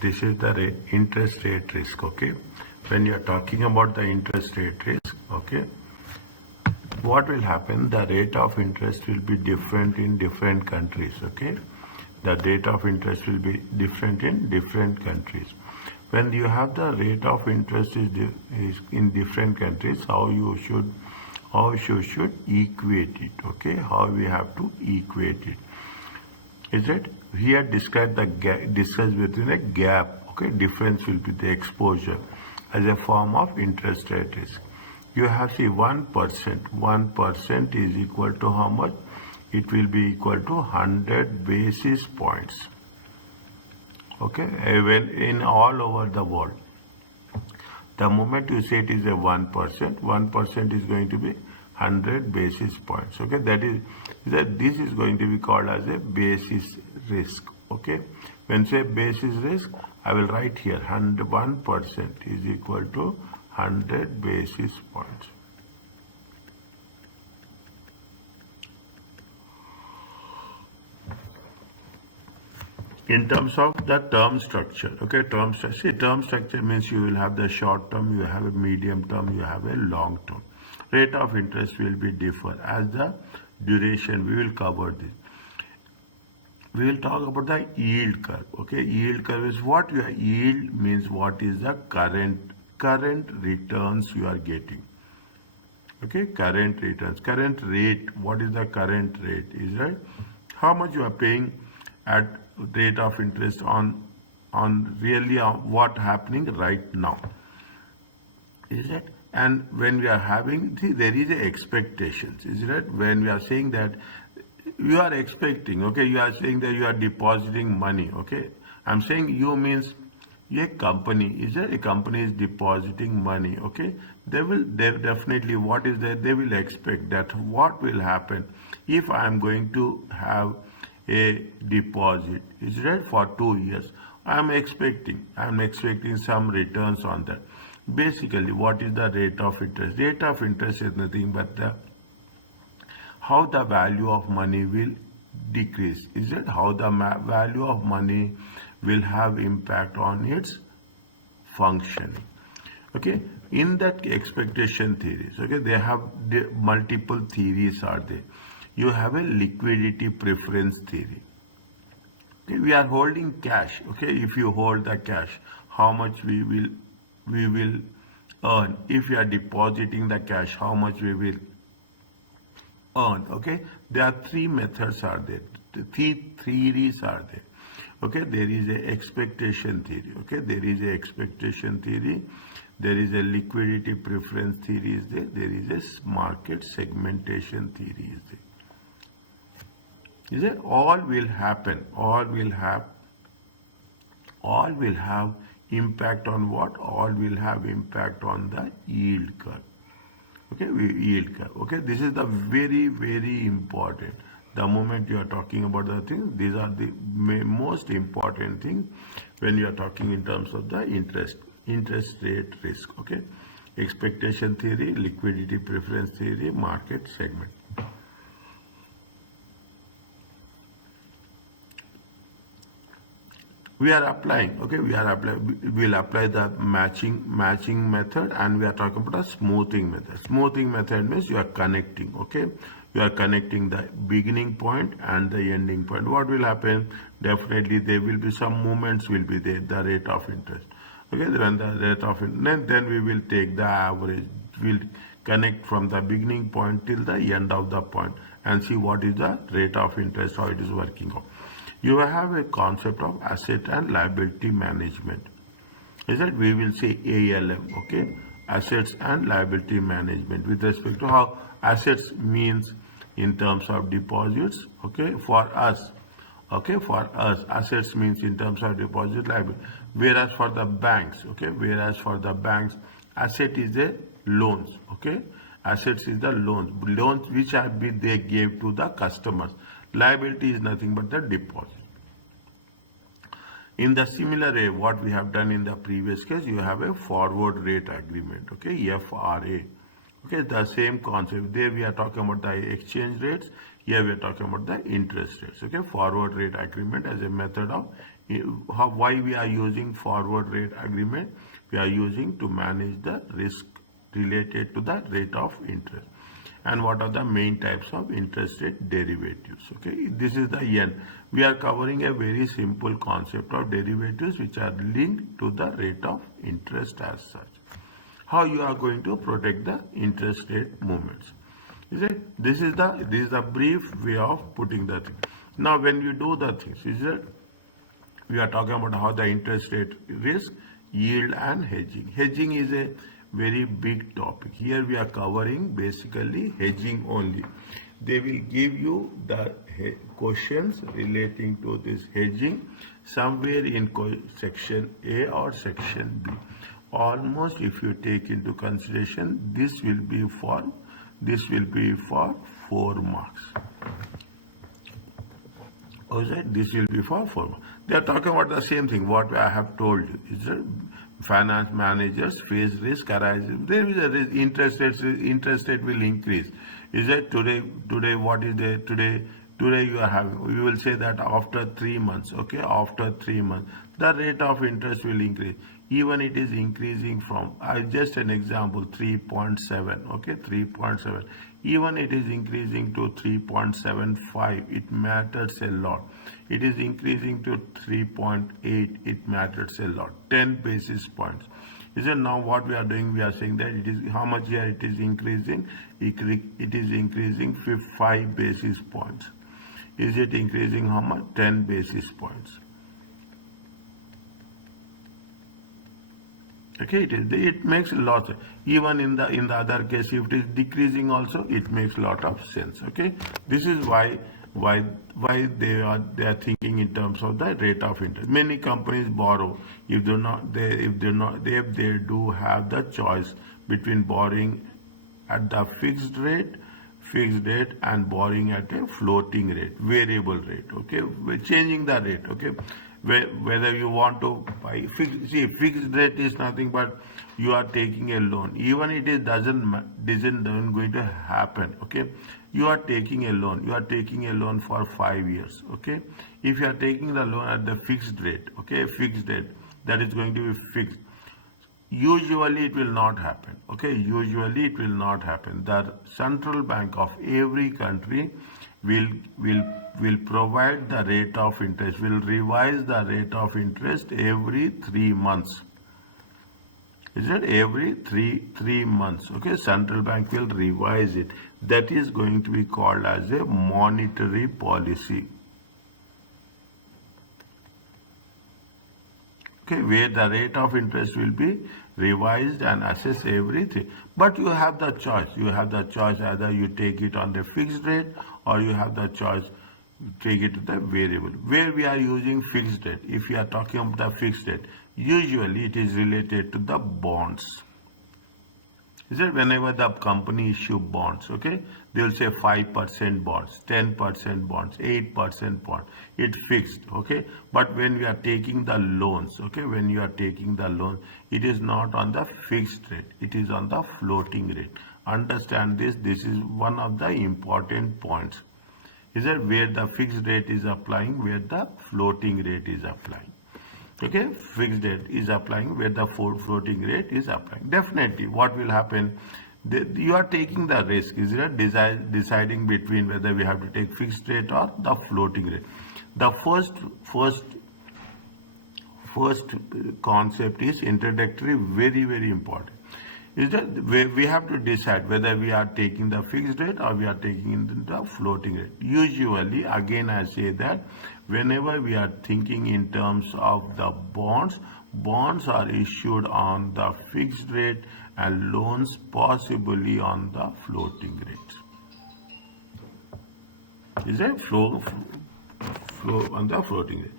This is the interest rate risk, okay? When you are talking about the interest rate risk, okay, what will happen? The rate of interest will be different in different countries, okay? The rate of interest will be different in different countries. When you have the rate of interest is in different countries, how you should equate it, okay? How we have to equate it. Is it? Here describe the difference between a gap, okay? Difference will be the exposure as a form of interest rate risk. You have, see, 1% is equal to how much? It will be equal to 100 basis points, okay? When in all over the world, the moment you say it is a 1% is going to be 100 basis points, okay? That this is going to be called as a basis risk, okay? When say basis risk, I will write here 1% is equal to 100 basis points. In terms of the term structure, okay, term structure means you will have the short term, you have a medium term, you have a long term. Rate of interest will be differ as the duration. We will cover this. We will talk about the yield curve, okay? Yield curve is what your yield means, what is the current returns you are getting, okay? Current returns, current rate, what is the current rate, is right? How much you are paying at rate of interest on really what happening right now, is it? And when we are having, see, there is a expectations, is it? When we are saying that you are expecting, okay, you are saying that you are depositing money, okay? I'm saying you means a company, is there? A company is depositing money, okay? They definitely, what is that? They will expect that what will happen if I am going to have a deposit, is right, for 2 years. I'm expecting some returns on that. Basically, what is the rate of interest? Rate of interest is nothing but how the value of money will decrease, is it? How the value of money will have impact on its functioning, okay? In that expectation theories, okay, they have multiple theories are there. You have a liquidity preference theory. Okay, we are holding cash, okay? If you hold the cash, how much we will earn. If you are depositing the cash, how much we will earn, okay? There are three methods are there, three theories are there, okay? There is a expectation theory, okay? There is a expectation theory, there is a liquidity preference theory is there, there is a market segmentation theory is there. Is it? All will happen, all will have impact on what? All will have impact on the yield curve, okay? Yield curve, okay? This is the very, very important. The moment you are talking about the things, these are the most important things when you are talking in terms of the interest rate risk, okay? Expectation theory, liquidity preference theory, market segment. We are applying, okay? We'll apply the matching method, and we are talking about a smoothing method. Smoothing method means you are connecting, okay? You are connecting the beginning point and the ending point. What will happen? Definitely there will be some movements will be there, the rate of interest, okay? When the rate of interest, then we will take the average. We'll connect from the beginning point till the end of the point and see what is the rate of interest, how it is working out. You have a concept of asset and liability management, is that we will say ALM, okay? Assets and liability management with respect to how assets means in terms of deposits, okay? For us, okay, for us, assets means in terms of deposit liability. Whereas for the banks, okay, asset is the loans, okay? Assets is the loans which they gave to the customers. Liability is nothing but the deposit. In the similar way, what we have done in the previous case, you have a forward rate agreement, okay, FRA. Okay, the same concept. There we are talking about the exchange rates. Here we are talking about the interest rates. Okay, forward rate agreement as a method of why we are using forward rate agreement. We are using to manage the risk related to the rate of interest. And what are the main types of interest rate derivatives? Okay, this is the end. We are covering a very simple concept of derivatives which are linked to the rate of interest as such. How you are going to protect the interest rate movements. Is it? This is the brief way of putting the thing. Now, when you do the things, is it? We are talking about how the interest rate risk, yield, and hedging. Hedging is a very big topic. Here we are covering basically hedging only. They will give you the questions relating to this hedging somewhere in section A or section B. Almost, if you take into consideration, this will be for 4 marks. Okay, this will be for 4 marks. They are talking about the same thing. What I have told you is that finance managers face risk arises. There is a risk. Interest rate will increase. Is that today? What is there today? Today you are having. We will say that after 3 months. Okay, after 3 months, the rate of interest will increase. Even it is increasing from, just an example, 3.7, okay, 3.7. Even it is increasing to 3.75, it matters a lot. It is increasing to 3.8, it matters a lot. 10 basis points. Is it now what we are doing? We are saying that it is, how much here it is increasing? It is increasing 5 basis points. Is it increasing how much? 10 basis points. Okay, it makes a lot. Even in the other case, if it is decreasing also, it makes a lot of sense. Okay, this is why they are thinking in terms of the rate of interest. Many companies borrow if they do have the choice between borrowing at the fixed rate and borrowing at a floating rate, variable rate. Okay, we're changing the rate. Okay, whether you want to buy fixed rate is nothing but you are taking a loan. Even it is doesn't going to happen. Okay, you are taking a loan for 5 years. Okay, if you are taking the loan at the fixed rate, okay, fixed rate, that is going to be fixed. Usually it will not happen. Okay, usually it will not happen. The central bank of every country will provide the rate of interest, will revise the rate of interest every 3 months. Is it every three months? Okay, central bank will revise it. That is going to be called as a monetary policy. Okay, where the rate of interest will be revised and assessed everything. But you have the choice. You have the choice either you take it on the fixed rate or you have the choice take it to the variable. Where we are using fixed rate, if we are talking about the fixed rate, usually it is related to the bonds. Is that whenever the company issue bonds, okay, they will say 5% bonds, 10% bonds, 8% bond. It's fixed, okay. But when we are taking the loans, okay, when you are taking the loan, it is not on the fixed rate, it is on the floating rate. Understand this. This is one of the important points. Is that where the fixed rate is applying, where the floating rate is applying. Okay, fixed rate is applying where the floating rate is applying. Definitely, what will happen? You are taking the risk. Is it deciding between whether we have to take fixed rate or the floating rate? The first concept is introductory, very important. Is that we have to decide whether we are taking the fixed rate or we are taking the floating rate. Usually, again I say that whenever we are thinking in terms of the bonds are issued on the fixed rate and loans possibly on the floating rate. Is that flow on the floating rate?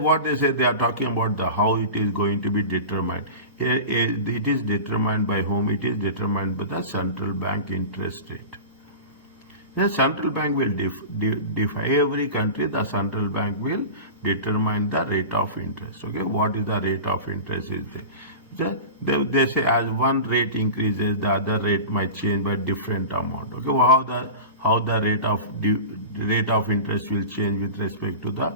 What they say, they are talking about the how it is going to be determined. Here it is determined by whom? It is determined by the central bank interest rate. The central bank will define every country. The central bank will determine the rate of interest. Okay, what is the rate of interest? Is there? They say as one rate increases, the other rate might change by different amount. Okay, how the rate of rate of interest will change with respect to the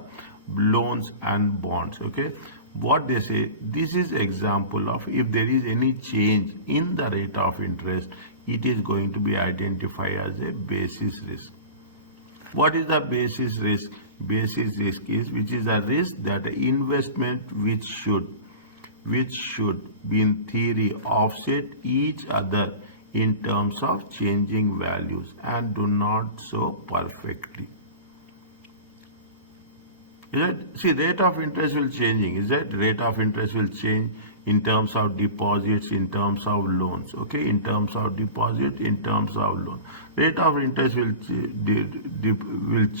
loans and bonds. Okay, what they say, this is example of if there is any change in the rate of interest, it is going to be identified as a basis risk. What is the basis risk? Basis risk is which is a risk that the investment which should be in theory offset each other in terms of changing values and do not so perfectly. Is that, see, rate of interest will changing. Is that rate of interest will change in terms of deposits, in terms of loans. Okay, in terms of deposit, in terms of loan. Rate of interest will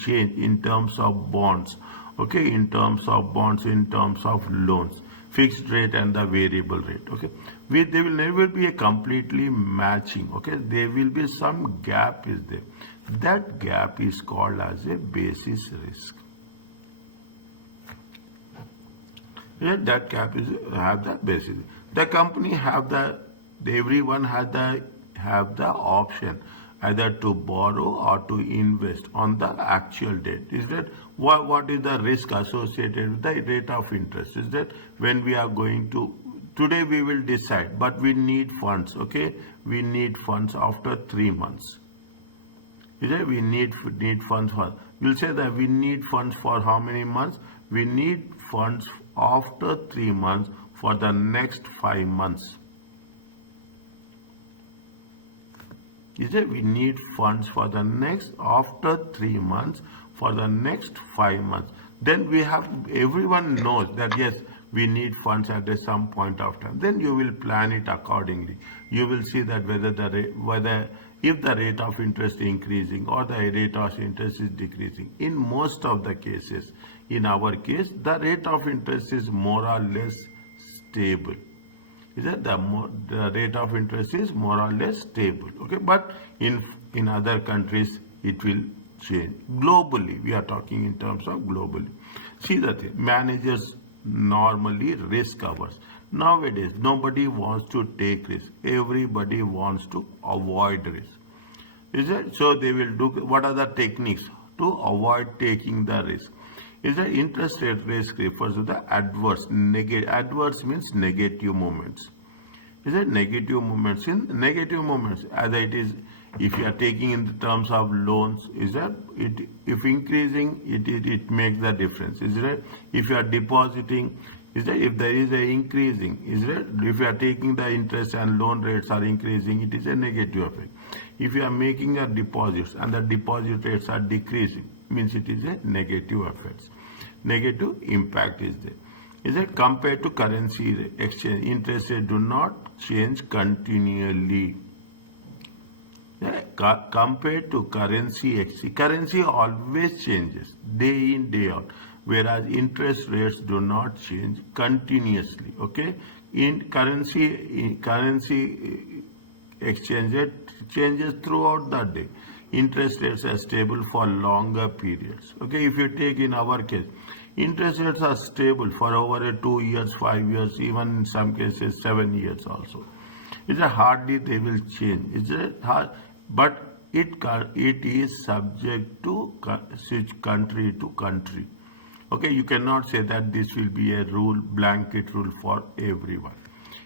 change in terms of bonds. Okay, in terms of bonds, in terms of loans, fixed rate and the variable rate. Okay, there will never be a completely matching. Okay, there will be some gap is there. That gap is called as a basis risk. Yeah, that gap is have the basis. The company everyone have the option either to borrow or to invest on the actual debt. Is that what is the risk associated with the rate of interest? Is that when we are going to today we will decide, but we need funds. Okay, we need funds after 3 months. Is that we need funds for? You'll say that we need funds for how many months? We need funds after 3 months for the next 5 months. Is that we need funds for the next after 3 months for the next 5 months. Then we have everyone knows that yes, we need funds at some point of time. Then you will plan it accordingly. You will see that whether if the rate of interest is increasing or the rate of interest is decreasing. In most of the cases, in our case, the rate of interest is more or less stable. Is that the rate of interest is more or less stable? Okay, but in other countries it will change. Globally, we are talking in terms of globally. See the thing, managers normally risk averse. Nowadays, nobody wants to take risk. Everybody wants to avoid risk. Is it? So they will do, what are the techniques to avoid taking the risk? Is that interest rate risk refers to the adverse means negative movements. Is it negative movements? In negative movements, as it is, if you are taking in the terms of loans, is that it if increasing it makes the difference. Is it? If you are depositing, is that if there is a increasing, is it? If you are taking the interest and loan rates are increasing, it is a negative effect. If you are making a deposits and the deposit rates are decreasing, means it is a negative effect. Negative impact is there. Is it compared to currency exchange? Interest rates do not change continually. Compared to currency exchange, currency always changes day in day out, whereas interest rates do not change continuously. Okay, in currency exchange rate changes throughout the day. Interest rates are stable for longer periods. Okay, if you take in our case, interest rates are stable for over 2 years, 5 years, even in some cases 7 years also. It's hardly they will change. It's hard, but it is subject to switch country to country. Okay, you cannot say that this will be a rule, blanket rule for everyone.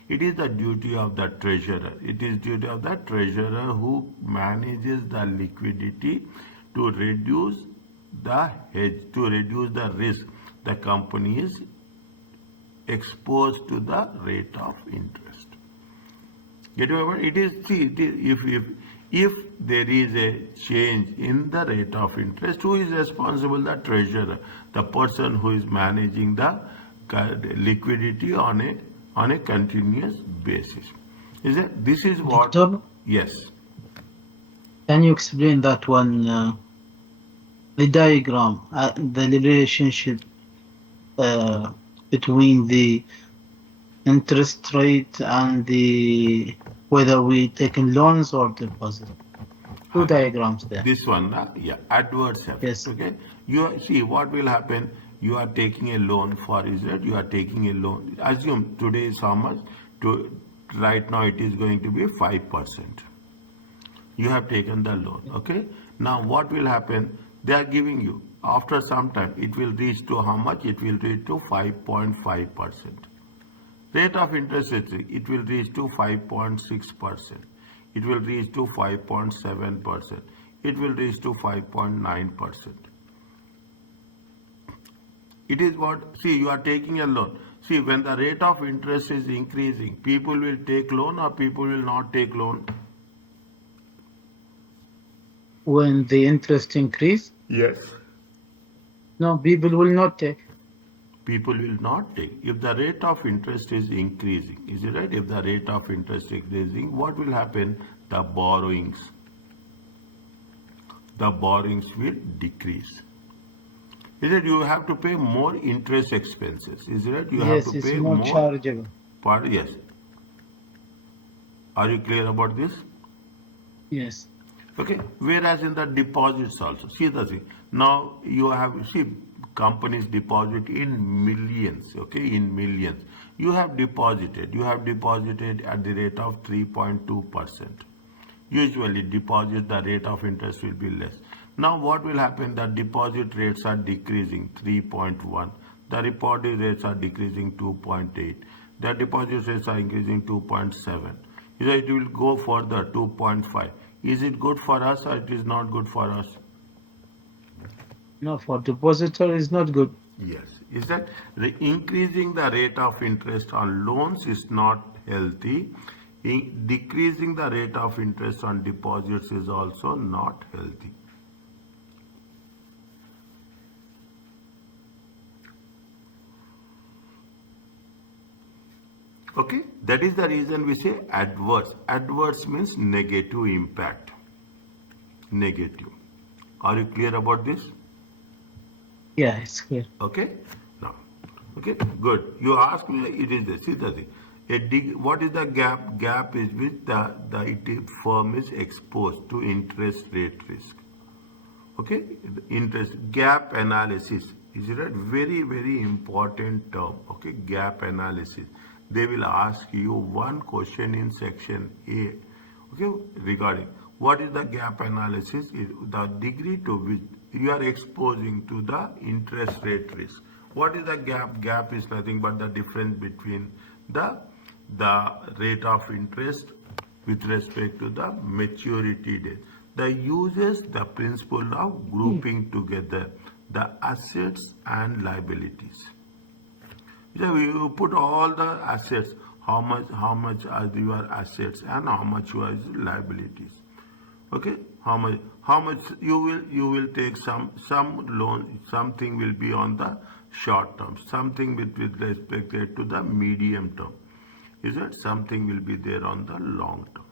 It is the duty of the treasurer. It is duty of the treasurer who manages the liquidity to reduce the hedge, to reduce the risk the company is exposed to the rate of interest. Get over? It is, see, if there is a change in the rate of interest, who is responsible? The treasurer, the person who is managing the liquidity on a continuous basis. Is it? This is what. Doctor, Yes. can you explain that one? The diagram, the relationship between the interest rate and the whether we taking loans or deposit. Two diagrams there. This one, yeah, adverse effect. Yes. Okay. You see what will happen. You are taking a loan for Israel. You are taking a loan. Assume today is how much? Right now it is going to be 5%. You have taken the loan. Okay. Now what will happen? They are giving you. After some time, it will reach to how much? It will reach to 5.5%. Rate of interest rate, it will reach to 5.6%. It will reach to 5.7%. It will reach to 5.9%. It is what, see, you are taking a loan. See, when the rate of interest is increasing, people will take loan or people will not take loan. When the interest increase, Yes. no, people will not take. People will not take. If the rate of interest is increasing, is it right? If the rate of interest is increasing, what will happen? The borrowings will decrease. Is it you have to pay more interest expenses? Is it right? You have to Yes, it's pay more more. chargeable. Yes. Are you clear about this? Yes. Okay. Whereas in the deposits also, see the thing. Now you have, see, companies deposit in millions. Okay, in millions. You have deposited at the rate of 3.2%. Usually deposit, the rate of interest will be less. Now what will happen? The deposit rates are decreasing 3.1. The deposit rates are decreasing 2.8. The deposit rates are increasing 2.7. It will go further 2.5. Is it good for us or it is not good for us? No, for depositor is not good. Yes. Is that increasing the rate of interest on loans is not healthy. Decreasing the rate of interest on deposits is also not healthy. Okay, that is the reason we say adverse. Adverse means negative impact. Negative. Are you clear about this? Yeah, it's clear. Okay. Now, okay, good. You ask me, it is the, see the thing. What is the gap? Gap is with the firm is exposed to interest rate risk. Okay, interest gap analysis is a very, very important term. Okay, gap analysis. They will ask you one question in section A. Okay, regarding what is the gap analysis? Is the degree to which you are exposing to the interest rate risk. What is the gap? Gap is nothing but the difference between the rate of interest with respect to the maturity date. The uses the principle of grouping together the assets and liabilities. So you put all the assets, how much are your assets and how much your liabilities. Okay, how much you will take some loan, something will be on the short term, something with respect to the medium term. Is that something will be there on the long term?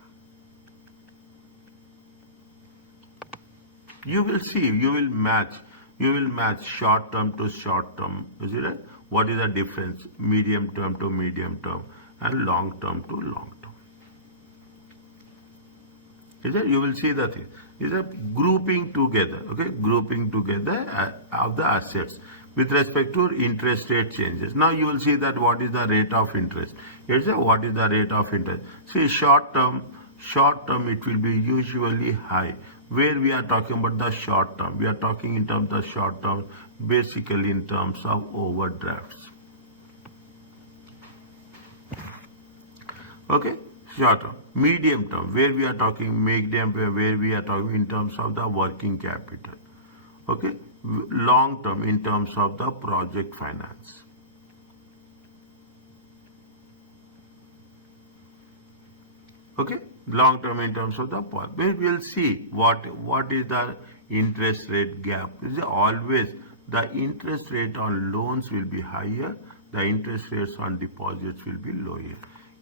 You will see, you will match short term to short term. Is it right? What is the difference? Medium term to medium term and long term to long term. Is it? You will see the thing. Is a grouping together, okay? Grouping together of the assets with respect to interest rate changes. Now you will see that what is the rate of interest. Here's what is the rate of interest. See, short term it will be usually high. Where we are talking about the short term, we are talking in terms of short term, basically in terms of overdrafts. Okay, short term. Medium term, where we are talking medium, where we are talking in terms of the working capital. Okay, long term in terms of the project finance. Okay, long term in terms of the point. We will see what is the interest rate gap. Always the interest rate on loans will be higher, the interest rates on deposits will be lower.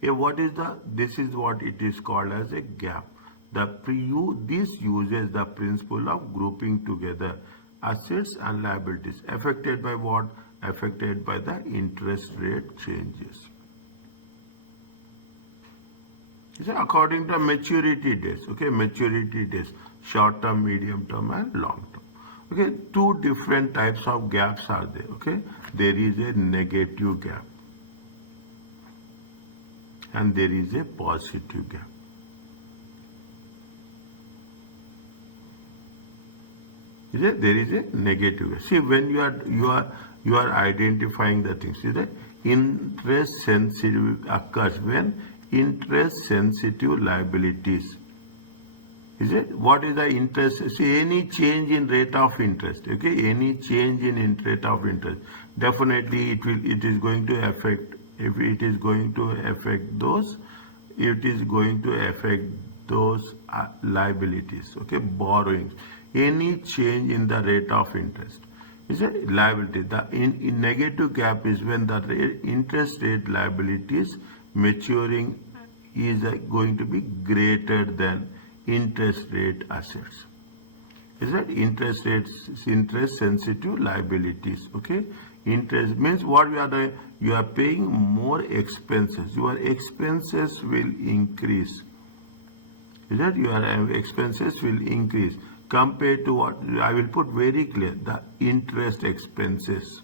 This is what it is called as a gap. This uses the principle of grouping together assets and liabilities affected by what? Affected by the interest rate changes. According to maturity days, okay, maturity days, short term, medium term and long term. Okay, two different types of gaps are there, okay. There is a negative gap and there is a positive gap. Is it? There is a negative gap. See, when you are identifying the things. Is it? Interest sensitive occurs when interest sensitive liabilities. Is it? What is the interest? See, any change in rate of interest, okay? Any change in rate of interest, definitely it is going to affect, if it is going to affect those, it is going to affect those liabilities, okay? Borrowings. Any change in the rate of interest. Is it liability? The in negative gap is when the interest rate liabilities maturing is going to be greater than interest rate assets. Is that interest rates, interest sensitive liabilities? Okay, interest means what you are doing, you are paying more expenses. Your expenses will increase. Is that your expenses will increase compared to what I will put very clear, the interest expenses.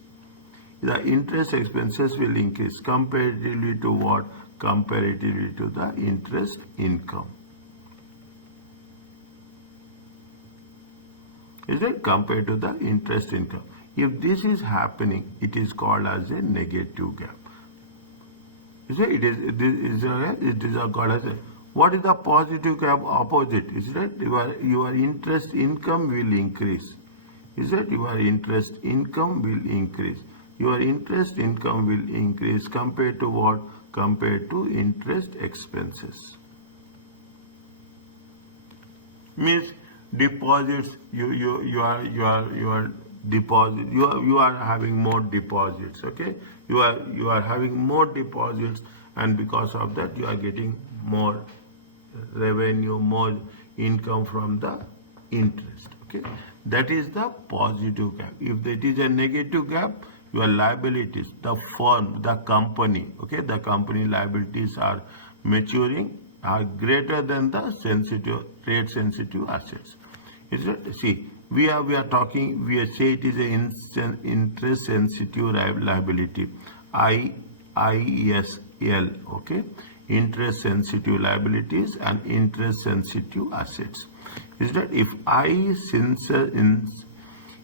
The interest expenses will increase comparatively to what? Comparatively to the interest income. Is it compared to the interest income? If this is happening, it is called as a negative gap. Is it? It is called as a. What is the positive gap opposite? Is it? Your interest income will increase. Is it? Your interest income will increase. Your interest income will increase compared to what? Compared to interest expenses. Means deposits, you are deposit, you are having more deposits, okay? You are having more deposits, and because of that you are getting more revenue, more income from the interest, okay? That is the positive gap. If it is a negative gap, your liabilities, the firm, the company, okay, the company liabilities are maturing, are greater than the sensitive rate sensitive assets. Is it? See, we are talking, we say it is an interest sensitive liability, IISL, okay? Interest sensitive liabilities and interest sensitive assets. Is that if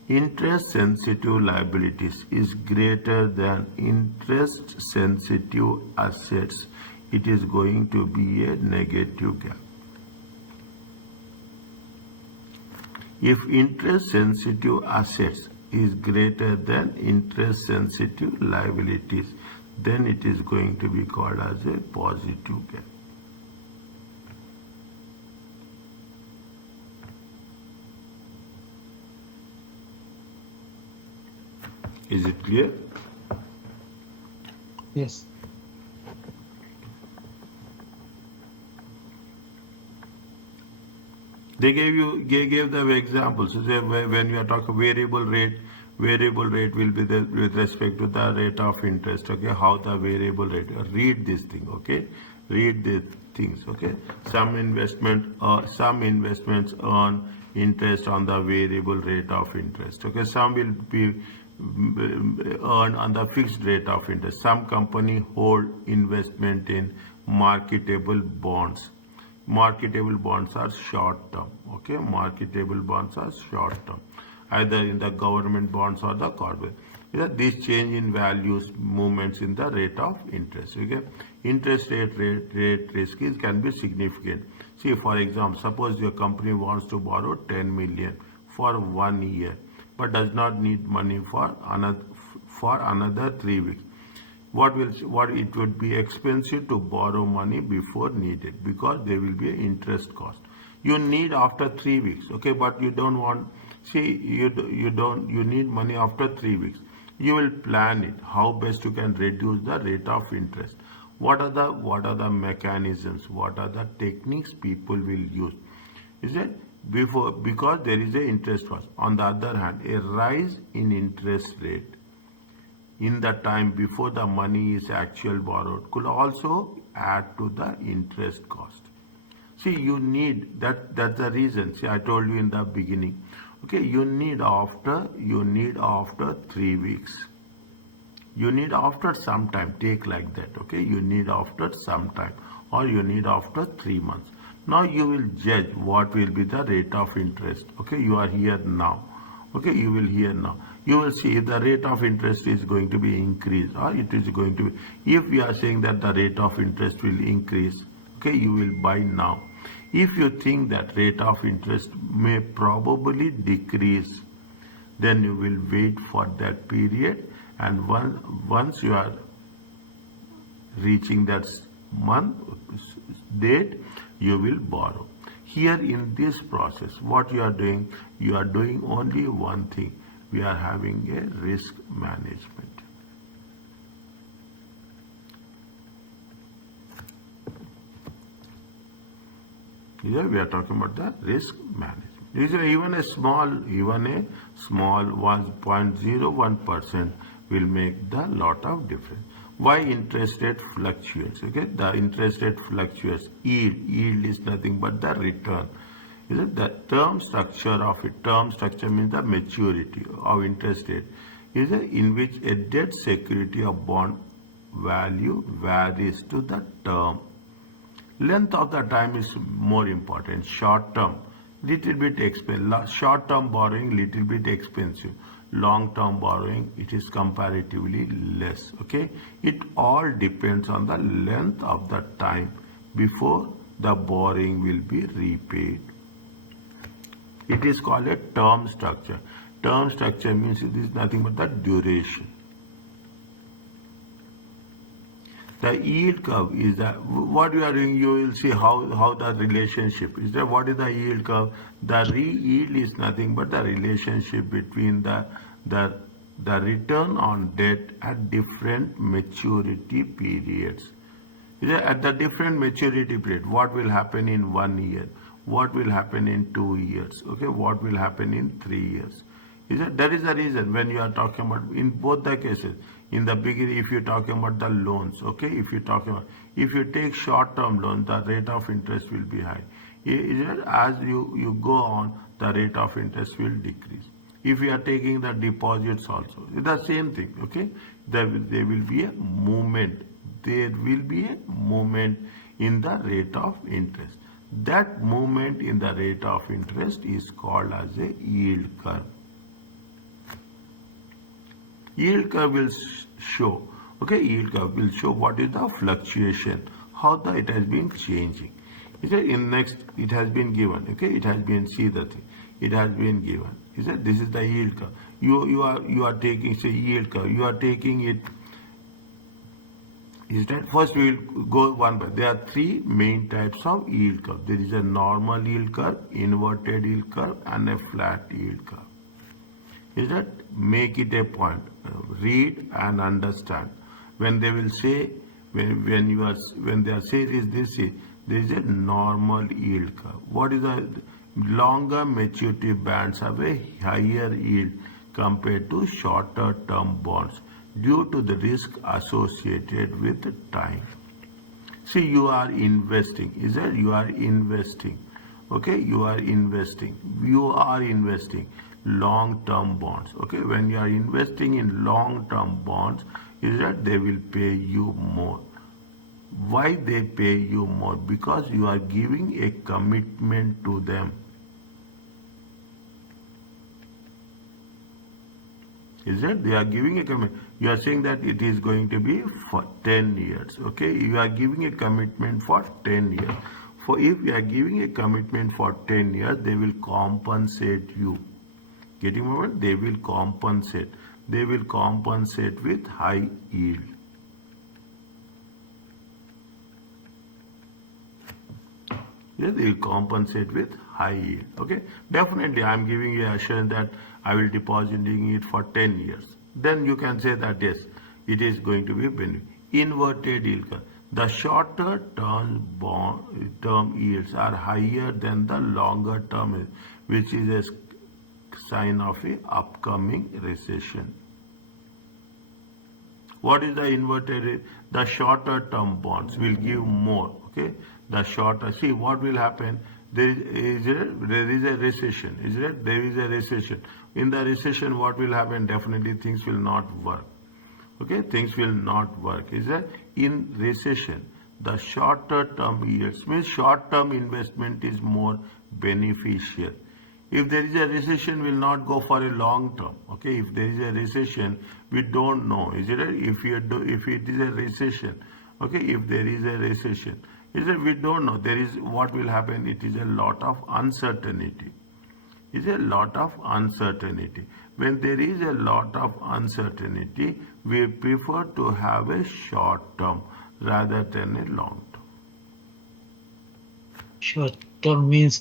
interest sensitive liabilities is greater than interest sensitive assets, it is going to be a negative gap. If interest sensitive assets is greater than interest sensitive liabilities, then it is going to be called as a positive gap. Is it clear? Yes. They gave the examples. So when you are talking variable rate will be with respect to the rate of interest. Okay, how the variable rate. Read this thing. Okay, read the things. Okay, some investments earn interest on the variable rate of interest. Okay, some will be earn on the fixed rate of interest. Some company hold investment in marketable bonds. Marketable bonds are short term. Okay, marketable bonds are short term, either in the government bonds or the corporate. This change in values movements in the rate of interest. Okay, interest rate risk can be significant. See, for example, suppose your company wants to borrow 10 million for 1 year, but does not need money for another 3 weeks. What it would be expensive to borrow money before needed, because there will be an interest cost. You need after 3 weeks, okay, but you don't want. See, you need money after 3 weeks. You will plan it how best you can reduce the rate of interest. What are the mechanisms? What are the techniques people will use? Is it? Because there is a interest cost. On the other hand, a rise in interest rate in the time before the money is actually borrowed could also add to the interest cost. See, you need that's the reason. See, I told you in the beginning. Okay, you need after 3 weeks. You need after some time. Take like that. Okay, you need after some time, or you need after 3 months. Now you will judge what will be the rate of interest. Okay, you are here now. Okay, you will hear now. You will see if the rate of interest is going to be increased or it is going to be, if we are saying that the rate of interest will increase, okay, you will buy now. If you think that rate of interest may probably decrease, then you will wait for that period, and once you are reaching that month date, you will borrow. Here in this process, what you are doing only one thing. We are having a risk management. Here we are talking about the risk management. These are even a small 1.01% will make the lot of difference. Why interest rate fluctuates? Okay, the interest rate fluctuates. Yield is nothing but the return. Is it the term structure of it? Term structure means the maturity of interest rate. Is it in which a debt security of bond value varies to the term. Length of the time is more important. Short term, little bit expensive. Short term borrowing, little bit expensive. Long term borrowing, it is comparatively less. Okay, it all depends on the length of the time before the borrowing will be repaid. It is called a term structure. Term structure means it is nothing but the duration. The yield curve is that what you are doing, you will see how the relationship is that. What is the yield curve? The yield is nothing but the relationship between the return on debt at different maturity periods. At the different maturity period, what will happen in 1 year? What will happen in 2 years? Okay, what will happen in 3 years? That is the reason when you are talking about in both the cases. In the beginning, if you're talking about the loans, okay, if you take short-term loans, the rate of interest will be high. As you go on, the rate of interest will decrease. If you are taking the deposits also, it's the same thing, okay? There will be a movement. There will be a movement in the rate of interest. That movement in the rate of interest is called as a yield curve. Yield curve will show, okay, yield curve will show what is the fluctuation, how it has been changing. In next, it has been given, okay, it has been, see the thing, it has been given. This is the yield curve. You are taking, say, yield curve, you are taking it. First we will go one by. There are three main types of yield curve. There is a normal yield curve, inverted yield curve, and a flat yield curve. Make it a point. Read and understand. When they will say, when they are saying this, there is a normal yield curve. What is the longer maturity bands have a higher yield compared to shorter term bonds due to the risk associated with time. See, you are investing. You are investing. Okay, you are investing long-term bonds. Okay, when you are investing in long-term bonds, they will pay you more. Why they pay you more? Because you are giving a commitment to them. They are giving a commitment. You are saying that it is going to be for 10 years. Okay, you are giving a commitment for 10 years. If you are giving a commitment for 10 years, they will compensate you. Getting moment? They will compensate. They will compensate with high yield. Yes, they will compensate with high yield. Okay, definitely I am giving you assurance that I will depositing it for 10 years. Then you can say that yes, it is going to be benefit. Inverted yield curve. The shorter term yields are higher than the longer term, which is a sign of a upcoming recession. What is the inverted? The shorter term bonds will give more. Okay, the shorter. See what will happen. There is a recession. There is a recession. In the recession, what will happen? Definitely things will not work. Okay, things will not work. In recession, the shorter term yields means short term investment is more beneficial. If there is a recession, will not go for a long term. Okay, if there is a recession, we don't know. Is it right? If it is a recession, okay, if there is a recession, is it, we don't know. There is what will happen. It is a lot of uncertainty. Is a lot of uncertainty. When there is a lot of uncertainty, we prefer to have a short term rather than a long term. Short term means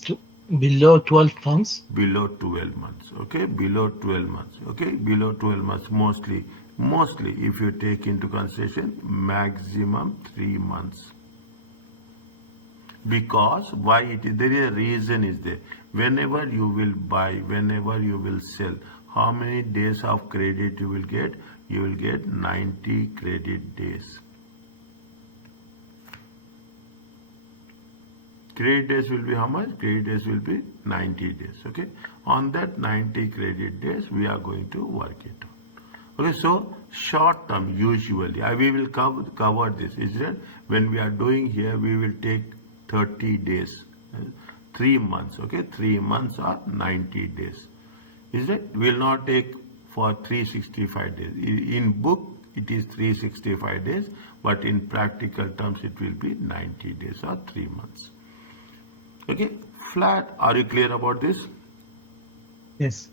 below 12 months. Below 12 months. Okay, below 12 months. Okay, below 12 months. Mostly, if you take into consideration, maximum 3 months. Because why it is, there is a reason is there. Whenever you will buy, whenever you will sell, how many days of credit you will get? You will get 90 credit days. Credit days will be how much? Credit days will be 90 days. Okay, on that 90 credit days we are going to work it out. Okay, so short term usually we will cover this. Is that when we are doing here, we will take 30 days, 3 months. Okay, 3 months or 90 days. Is that will not take for 365 days. In book it is 365 days, but in practical terms it will be 90 days or 3 months. Okay, flat. Are you clear about this? Yes.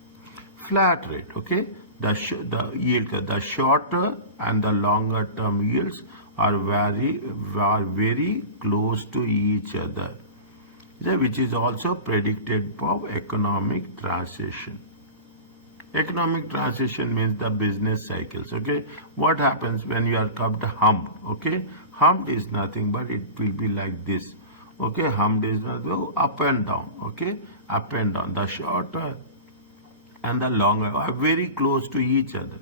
Flat rate. Okay, the yield curve, the shorter and the longer term yields are very close to each other, which is also predicted for economic transition. Economic transition means the business cycles. Okay, what happens when you are kept humped? Okay, humped is nothing but it will be like this. Okay, humped is up and down. Okay, up and down. The shorter and the longer are very close to each other.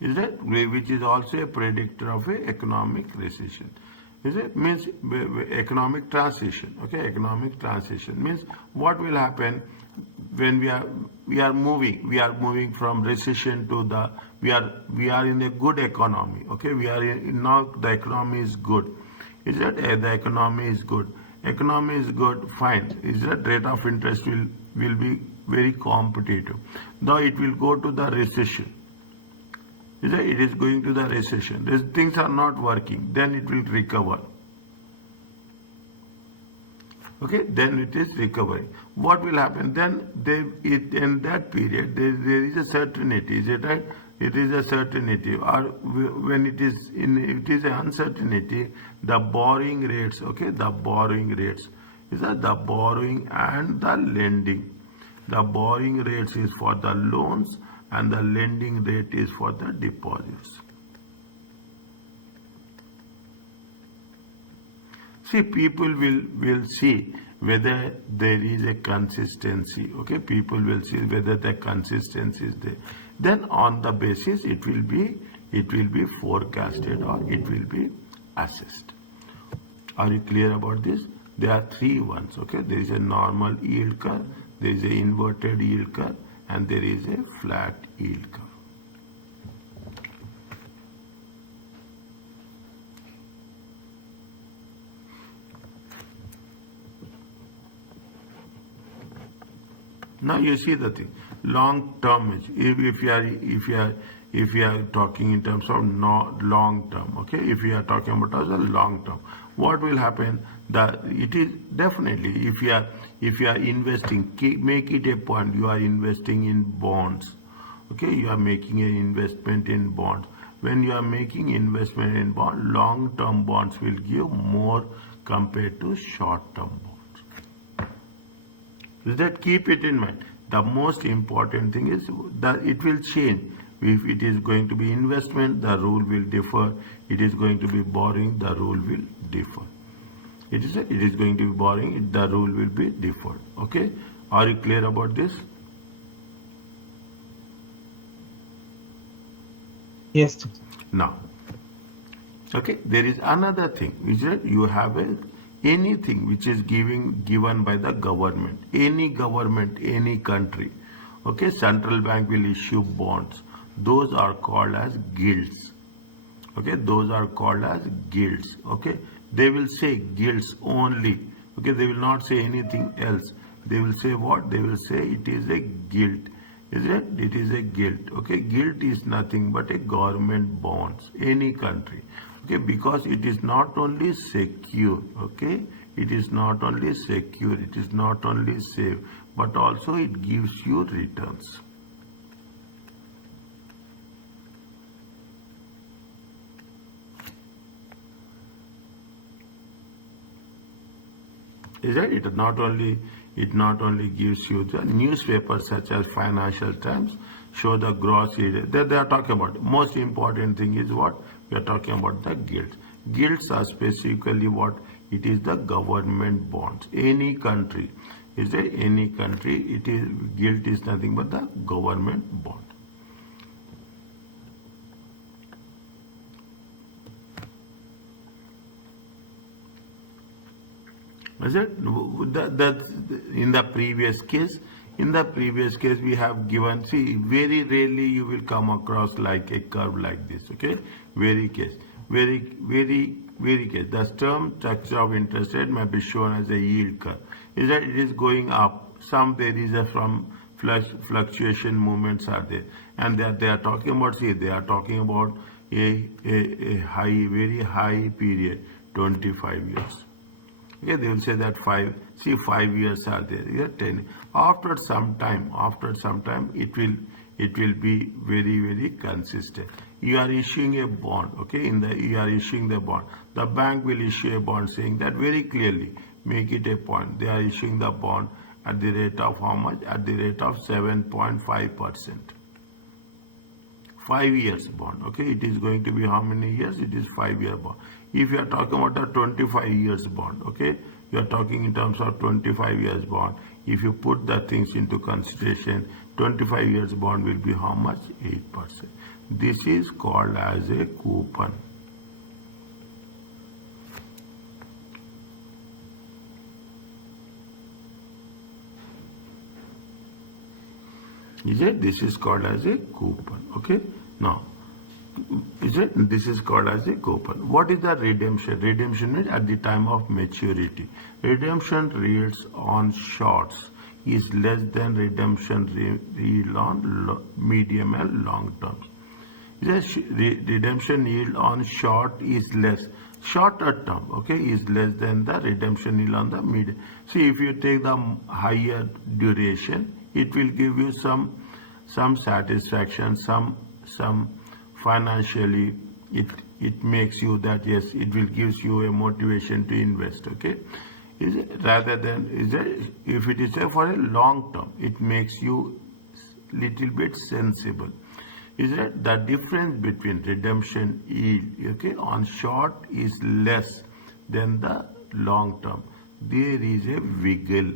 Is that which is also a predictor of a economic recession? Is it means economic transition? Okay, economic transition means what will happen when we are moving from recession to the we are in a good economy. Okay, we are in, now the economy is good. Is that the economy is good? Economy is good, fine. Is that rate of interest will be very competitive. Now it will go to the recession. Is that it is going to the recession. Things are not working. Then it will recover. Okay, then it is recovery. What will happen? Then in that period there is a certainty. Is it right? It is a certainty. Or when it is an uncertainty, the borrowing rates. Okay, the borrowing rates is that the borrowing and the lending. The borrowing rates is for the loans and the lending rate is for the deposits. See, people will see whether there is a consistency. Okay, people will see whether the consistency is there. Then on the basis it will be forecasted or it will be assessed. Are you clear about this? There are 3 ones. Okay, there is a normal yield curve, there is a inverted yield curve, and there is a flat yield curve. Now you see the thing. Long term, if you are talking in terms of long term, okay. If you are talking about as a long term, what will happen? It is definitely if you are investing, make it a point. You are investing in bonds, okay. You are making an investment in bonds. When you are making investment in bonds, long term bonds will give more compared to short term bonds. That keep it in mind. The most important thing is that it will change. If it is going to be investment, the rule will differ. It is going to be borrowing, the rule will differ. It is going to be borrowing, the rule will be different. Okay, are you clear about this? Yes. Now, okay, there is another thing, which is you have anything which is given by the government, any country. Okay, central bank will issue bonds. Those are called as guilds. Okay, those are called as guilds. Okay, they will say guilds only. Okay, they will not say anything else. They will say what? They will say it is a gilt. Is it? It is a gilt. Okay, gilt is nothing but a government bonds, any country. Okay, because it is not only secure. Okay, it is not only secure, it is not only safe, but also it gives you returns. Is that it not only gives you the newspapers such as Financial Times show the gross yield that they are talking about. Most important thing is what we are talking about, the gilts. Gilts are specifically what it is, the government bonds. Any country, is there any country, it is gilt is nothing but the government bond. Is it? In the previous case, we have given, see, very rarely you will come across like a curve like this, okay? Very case. The term structure of interest rate may be shown as a yield curve. Is that it is going up. There is some fluctuation movements are there. And they are talking about, see, they are talking about a very high period, 25 years. Okay, they will say that 5 years are there. Yeah, 10. After some time, it will be very consistent. You are issuing a bond. Okay, you are issuing the bond. The bank will issue a bond saying that very clearly. Make it a point. They are issuing the bond at the rate of how much? At the rate of 7.5%. 5 years bond. Okay, it is going to be how many years? It is 5-year bond. If you are talking about a 25 years bond, okay, you are talking in terms of 25 years bond. If you put the things into consideration, 25 years bond will be how much? 8%. This is called as a coupon. Is it? This is called as a coupon. Okay. Now, is it? This is called as a coupon. What is the redemption? Redemption is at the time of maturity. Redemption yields on shorts is less than redemption yield on medium and long terms. Redemption yield on short is less. Shorter term, okay, is less than the redemption yield on the medium. See, if you take the higher duration, it will give you some satisfaction, some financially it makes you that yes, it will gives you a motivation to invest. Okay, is it, rather than is it, if it is for a long term, it makes you little bit sensible. Is that the difference between redemption yield, okay, on short is less than the long term? There is a wiggle.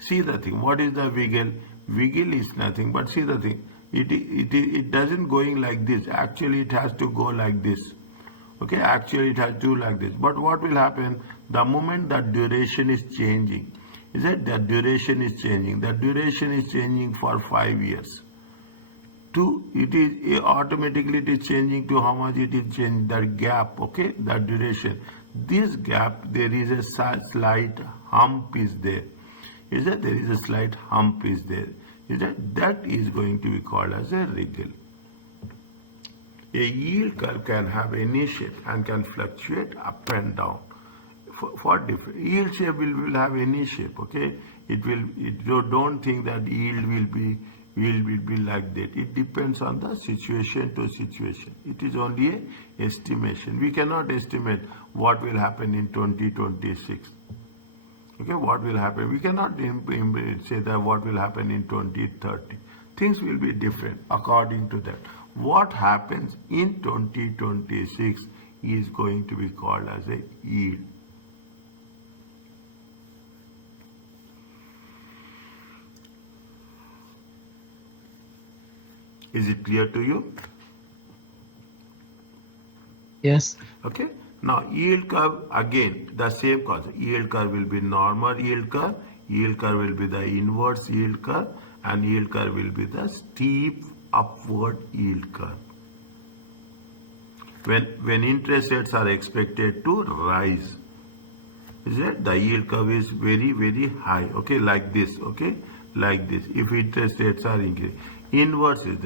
See the thing. What is the wiggle? Wiggle is nothing but, see the thing. It doesn't going like this. Actually, it has to go like this. Okay, actually it has to do like this. But what will happen? The moment that duration is changing, is that the duration is changing. The duration is changing for 5 years. It is automatically it is changing to how much it is changing. That gap, okay, that duration. This gap, there is a slight hump is there. Is that there is a slight hump is there? Is that is going to be called as a wriggle. A yield curve can have any shape and can fluctuate up and down. For different yield shape will have any shape. Okay, don't think that yield will be like that. It depends on the situation to situation. It is only a estimation. We cannot estimate what will happen in 2026. Okay, what will happen? We cannot say that what will happen in 2030. Things will be different according to that. What happens in 2026 is going to be called as a yield. Is it clear to you? Yes. Okay. Now yield curve, again the same concept. Yield curve will be normal yield curve will be the inverse yield curve, and yield curve will be the steep upward yield curve. When interest rates are expected to rise. Is that the yield curve is very high, okay, like this, okay, like this. If interest rates are increasing, inverse is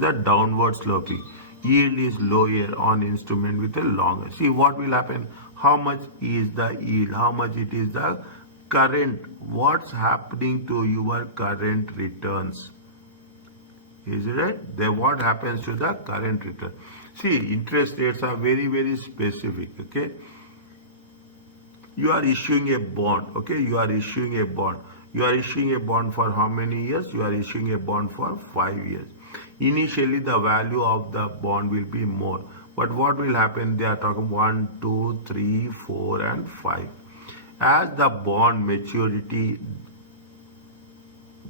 the downward sloping. Yield is lower on instrument with a longer. See what will happen? How much is the yield? How much it is the current? What's happening to your current returns? Is it right? Then what happens to the current return? See, interest rates are very specific, okay? You are issuing a bond, okay? You are issuing a bond. You are issuing a bond for how many years? You are issuing a bond for 5 years. Initially, the value of the bond will be more. But what will happen? They are talking 1, 2, 3, 4, and 5. As the bond maturity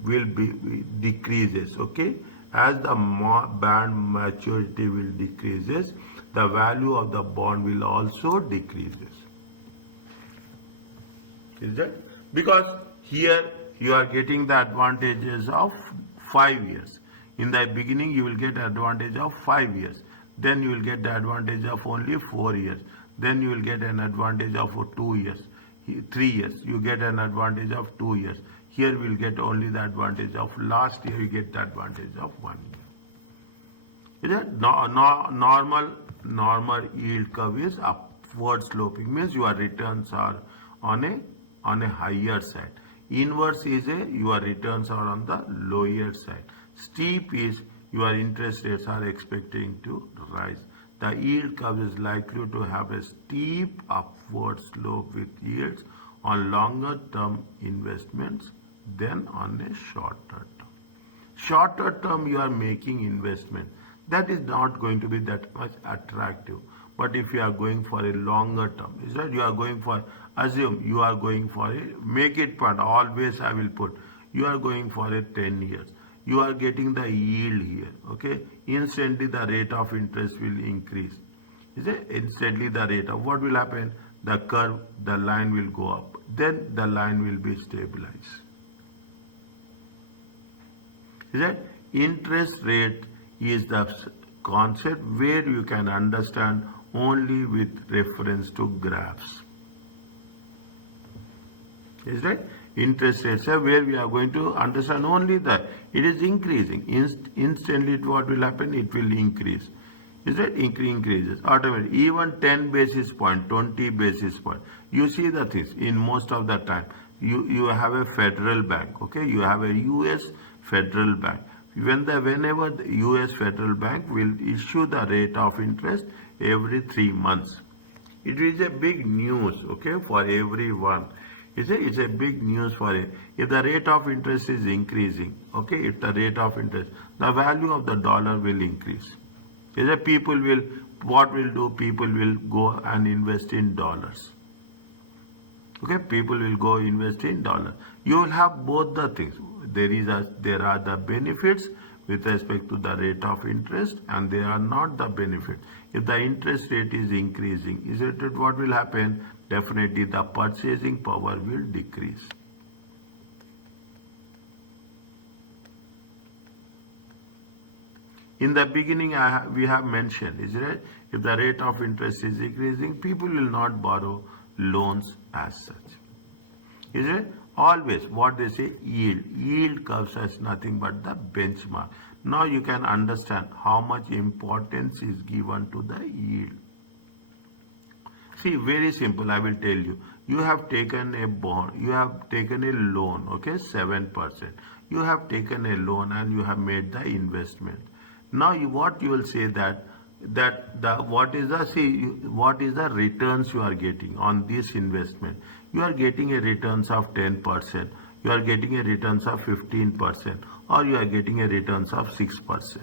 will be decreases, okay? As the bond maturity will decreases, the value of the bond will also decreases. Is that? Because here you are getting the advantages of 5 years. In the beginning you will get advantage of 5 years. Then you will get the advantage of only 4 years. Then you will get an advantage of 2 years. 3 years. You get an advantage of 2 years. Here we will get only the advantage of last year you get the advantage of 1 year. Is that? Normal yield curve is upward sloping, means your returns are on a higher side. Inverse is your returns are on the lower side. Steep is your interest rates are expecting to rise. The yield curve is likely to have a steep upward slope with yields on longer term investments than on a shorter term. Shorter term you are making investment. That is not going to be that much attractive. But if you are going for a longer term, is that you are going for, assume you are going for a, make it point, always I will put, you are going for a 10 years. You are getting the yield here, okay? Instantly the rate of interest will increase. Is it? Instantly the rate of, what will happen? The curve, the line will go up. Then the line will be stabilized. Is that? Interest rate is the concept where you can understand only with reference to graphs. Is that? Interest rates are where we are going to understand only that it is increasing. Instantly what will happen? It will increase. Is that? Increases automatically. Even 10 basis point, 20 basis point. You see the things in most of the time. You have a federal bank, okay? You have a US federal bank. Whenever the US federal bank will issue the rate of interest every 3 months. It is a big news, okay, for everyone. It's a big news for it. If the rate of interest is increasing, okay, if the rate of interest, the value of the dollar will increase. Is that people will, what will do? People will go and invest in dollars. Okay, people will go invest in dollars. You will have both the things. There are the benefits with respect to the rate of interest, and there are not the benefits. If the interest rate is increasing, is it what will happen? Definitely the purchasing power will decrease. In the beginning, we have mentioned, is it? If the rate of interest is increasing, people will not borrow loans as such. Is it? Always what they say, yield curves as nothing but the benchmark. Now you can understand how much importance is given to the yield. See, very simple, I will tell you. You have taken a bond, you have taken a loan, okay, 7%. You have taken a loan and you have made the investment. Now what you will say what is the returns you are getting on this investment? You are getting a returns of 10%, you are getting a returns of 15%, or you are getting a returns of 6%.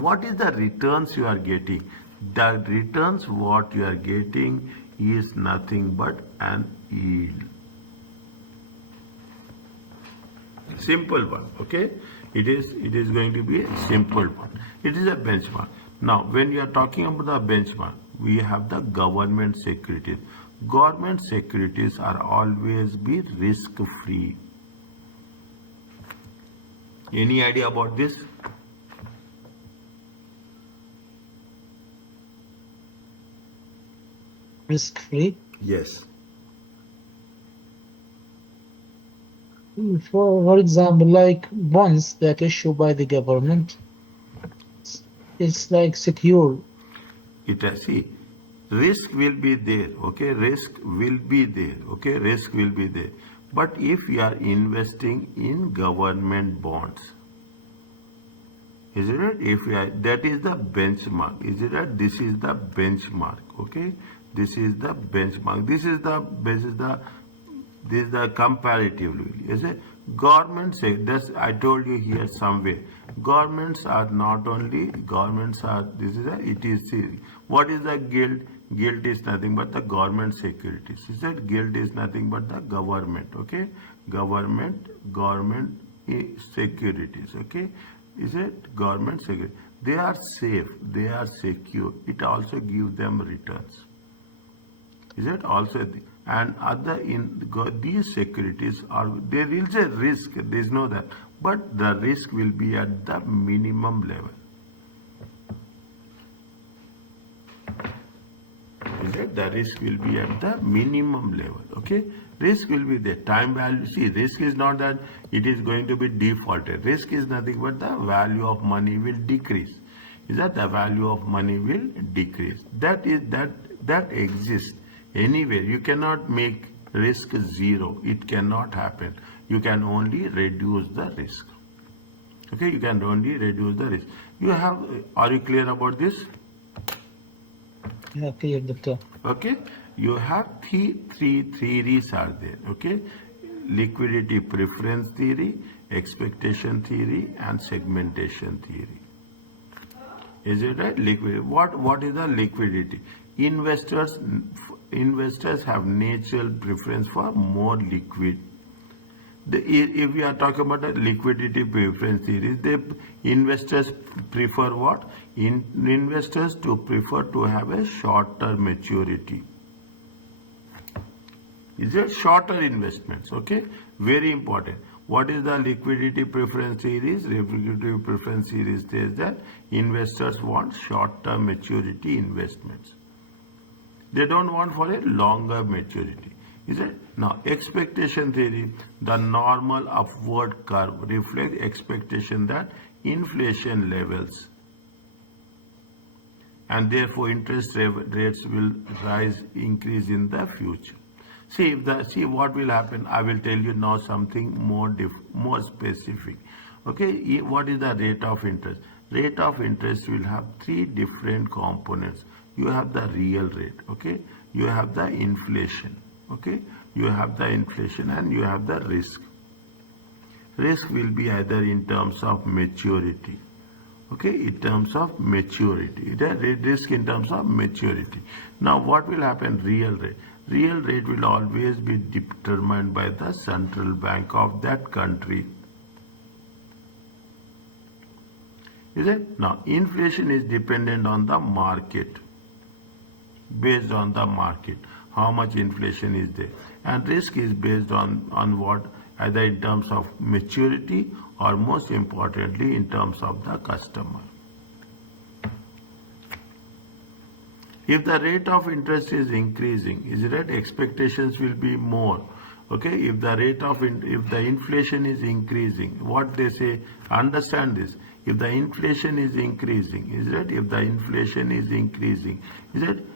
What is the returns you are getting? The returns what you are getting is nothing but an yield. Simple one, okay? It is going to be a simple one. It is a benchmark. Now, when you are talking about the benchmark, we have the government securities. Government securities are always be risk-free. Any idea about this? Risk-free. Yes. For example, like bonds that issued by the government, it's like secure. It has, see, risk will be there, okay? Risk will be there, okay? Risk will be there. But if you are investing in government bonds, is it right? If you are, that is the benchmark. Is it right? This is the benchmark, okay? This is the benchmark. This is the comparatively. Is it? Governments say this. I told you here somewhere. Governments are not only governments are. This is a. It is. What is the guild? Guild is nothing but the government securities. Is that guild is nothing but the government? Okay, government securities. Okay, is it government security? They are safe. They are secure. It also gives them returns. Is it also and other in these securities are there is a risk, there is no that, but the risk will be at the minimum level. Is it? The risk will be at the minimum level. Okay, risk will be there. Time value. See, risk is not that it is going to be defaulted. Risk is nothing but the value of money will decrease. Is that the value of money will decrease? That exists anywhere. You cannot make risk zero. It cannot happen. You can only reduce the risk. Okay, you can only reduce the risk. You have. Are you clear about this? Yeah, clear, doctor. Okay, you have three theories are there. Okay, liquidity preference theory, expectation theory, and segmentation theory. Is it right? Liquidity. What is the liquidity? Investors have natural preference for more liquid. If we are talking about a liquidity preference theory, investors prefer what? Investors to prefer to have a shorter maturity. Is it shorter investments? Okay, very important. What is the liquidity preference series? Liquidity preference series says that investors want shorter maturity investments. They don't want for a longer maturity. Is it? Now, expectation theory, the normal upward curve reflects expectation that inflation levels and therefore interest rates will increase in the future. See what will happen. I will tell you now something more specific. Okay, what is the rate of interest? Rate of interest will have three different components. You have the real rate. Okay, you have the inflation. Okay, you have the inflation and you have the risk. Risk will be either in terms of maturity. Okay, in terms of maturity. The risk in terms of maturity. Now, what will happen? Real rate. Real rate will always be determined by the central bank of that country. Is it? Now, inflation is dependent on the market. Based on the market, how much inflation is there. And risk is based on what? Either in terms of maturity or most importantly in terms of the customer. If the rate of interest is increasing, is it right? Expectations will be more. Okay, if the inflation is increasing, what they say, understand this. If the inflation is increasing, is it? If the inflation is increasing, is it?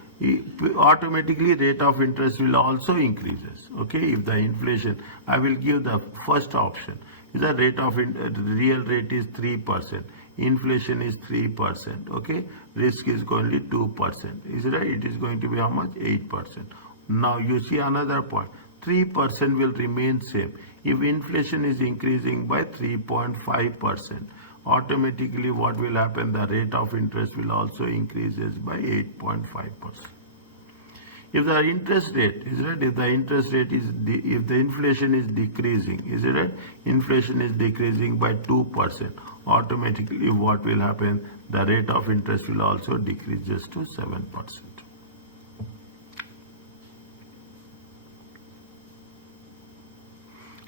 Automatically rate of interest will also increases. Okay, if the inflation, I will give the first option. Is the rate of real rate is 3%, inflation is 3%. Okay, risk is only 2%. Is it right? It is going to be how much? 8%. Now you see another point. 3% will remain same. If inflation is increasing by 3.5%, automatically what will happen? The rate of interest will also increases by 8.5%. If the interest rate is right, if the interest rate is if the inflation is decreasing, is it right? Inflation is decreasing by 2%. Automatically what will happen? The rate of interest will also decrease just to 7%.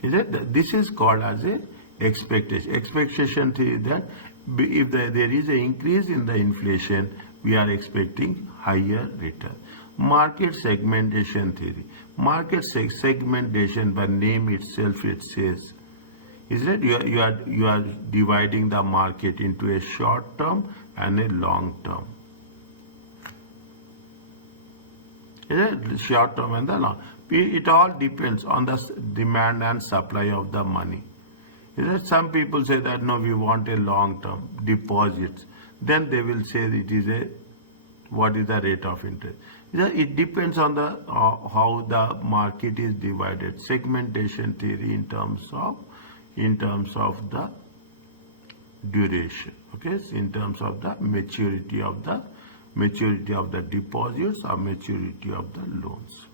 Is it? This is called as a expectation. Expectation theory that if there is an increase in the inflation, we are expecting higher return. Market segmentation theory. Segmentation by name itself it says is that you are dividing the market into a short term and a long term. Is it short term and the long? It all depends on the demand and supply of the money. Is that some people say that no, we want a long term deposits. Then they will say it is a what is the rate of interest. It depends on the how the market is divided. Segmentation theory in terms of the duration. Okay, in terms of the maturity of the deposits or maturity of the loans.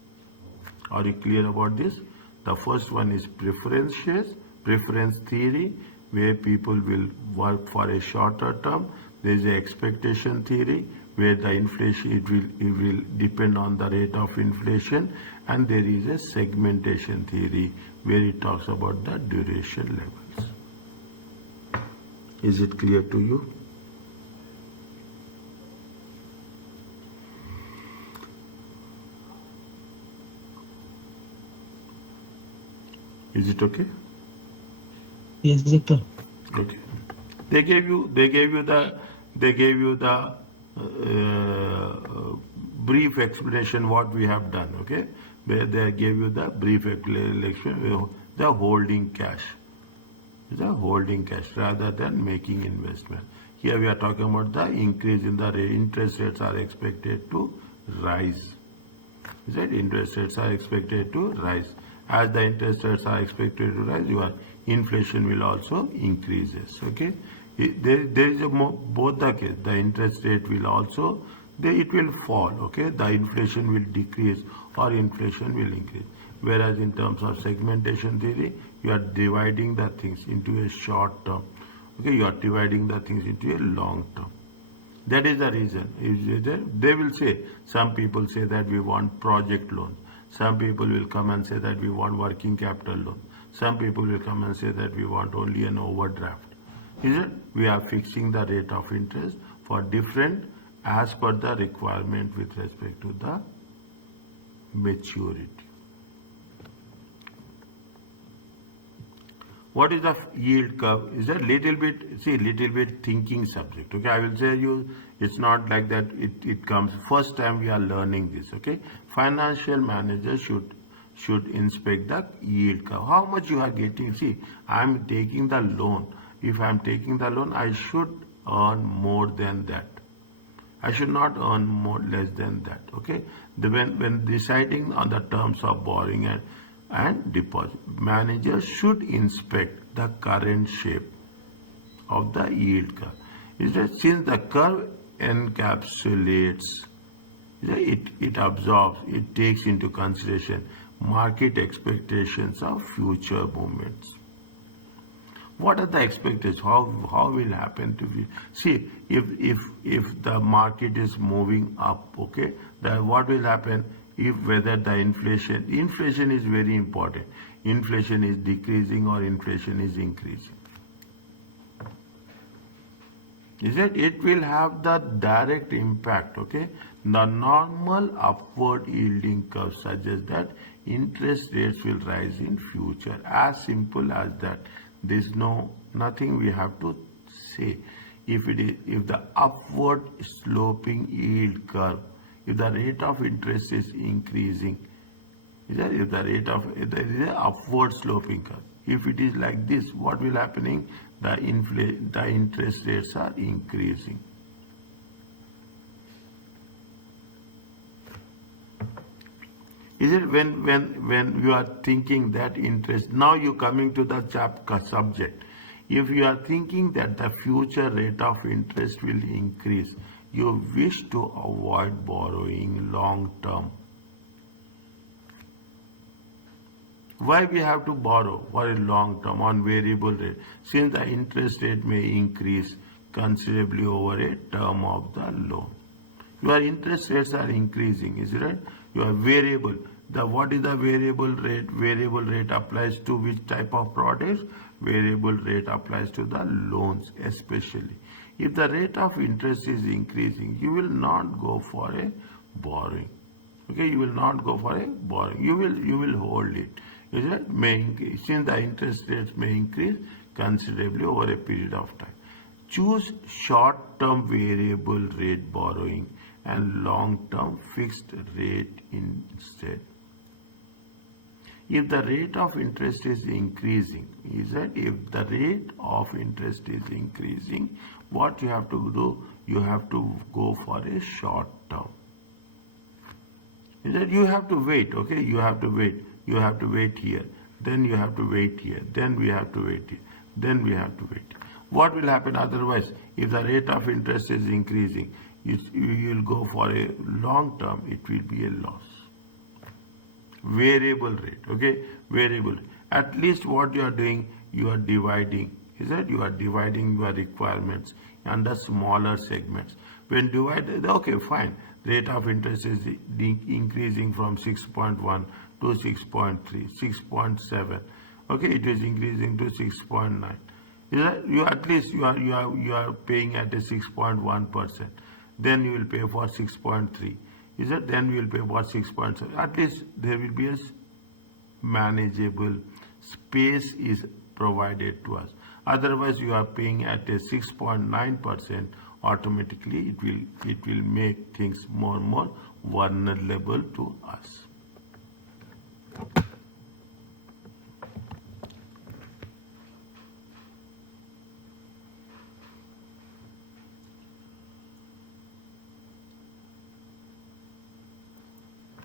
Are you clear about this? The first one is preference theory, where people will work for a shorter term. There is a expectation theory, where the inflation it will depend on the rate of inflation, and there is a segmentation theory where it talks about the duration levels. Is it clear to you? Is it okay? Yes, doctor. Okay. They gave you the brief explanation what we have done. Okay, where they gave you the brief explanation, the holding cash, rather than making investment. Here we are talking about the increase in the interest rates are expected to rise. Is that interest rates are expected to rise? As the interest rates are expected to rise, your inflation will also increases. Okay, there is both the case. The interest rate will also it will fall. Okay, the inflation will decrease or inflation will increase. Whereas in terms of segmentation theory, you are dividing the things into a short term. Okay, you are dividing the things into a long term. That is the reason. They will say, some people say that we want project loan. Some people will come and say that we want working capital loan. Some people will come and say that we want only an overdraft. Is it? We are fixing the rate of interest for different as per the requirement with respect to the maturity. What is the yield curve? Is a little bit thinking subject. Okay, I will say you, it's not like that it comes. First time we are learning this. Okay, financial manager should inspect the yield curve. How much you are getting? See, I am taking the loan. If I am taking the loan, I should earn more than that. I should not earn more less than that. Okay, when deciding on the terms of borrowing and deposit, managers should inspect the current shape of the yield curve. Is that since the curve encapsulates, it absorbs, it takes into consideration market expectations of future movements. What are the expectations? How will happen to be? See, if the market is moving up, okay, then what will happen? If whether the inflation is very important. Inflation is decreasing or inflation is increasing. Is it? It will have the direct impact. Okay, the normal upward yielding curve suggests that interest rates will rise in future. As simple as that. There's nothing we have to say. If the upward sloping yield curve, if the rate of interest is increasing, there is an upward sloping curve. If it is like this, what will happening? The interest rates are increasing. Is it when you are thinking that interest? Now you coming to the subject. If you are thinking that the future rate of interest will increase, you wish to avoid borrowing long term. Why we have to borrow for a long term on variable rate? Since the interest rate may increase considerably over a term of the loan. Your interest rates are increasing, is it right? Your variable. What is the variable rate? Variable rate applies to which type of products? Variable rate applies to the loans especially. If the rate of interest is increasing, you will not go for a borrowing. Okay, you will not go for a borrowing. You will hold it. Is it may increase since the interest rates may increase considerably over a period of time. Choose short-term variable rate borrowing and long-term fixed rate instead. If the rate of interest is increasing, is that if the rate of interest is increasing, what you have to do, you have to go for a short term. Is that you have to wait, okay? You have to wait. You have to wait here. Then you have to wait here. Then we have to wait here. Then we have to wait. What will happen otherwise? If the rate of interest is increasing, you will go for a long term, it will be a loss. Variable rate, okay? Variable. At least what you are doing, you are dividing. Is that you are dividing your requirements under smaller segments. When divided, okay, fine. Rate of interest is increasing from 6.1 to 6.3, 6.7. Okay, it is increasing to 6.9. Is that you at least you are paying at a 6.1%. Then you will pay for 6.3. Is that then we will pay about 6.7. At least there will be a manageable space is provided to us. Otherwise, you are paying at a 6.9%. Automatically, it will make things more and more vulnerable to us.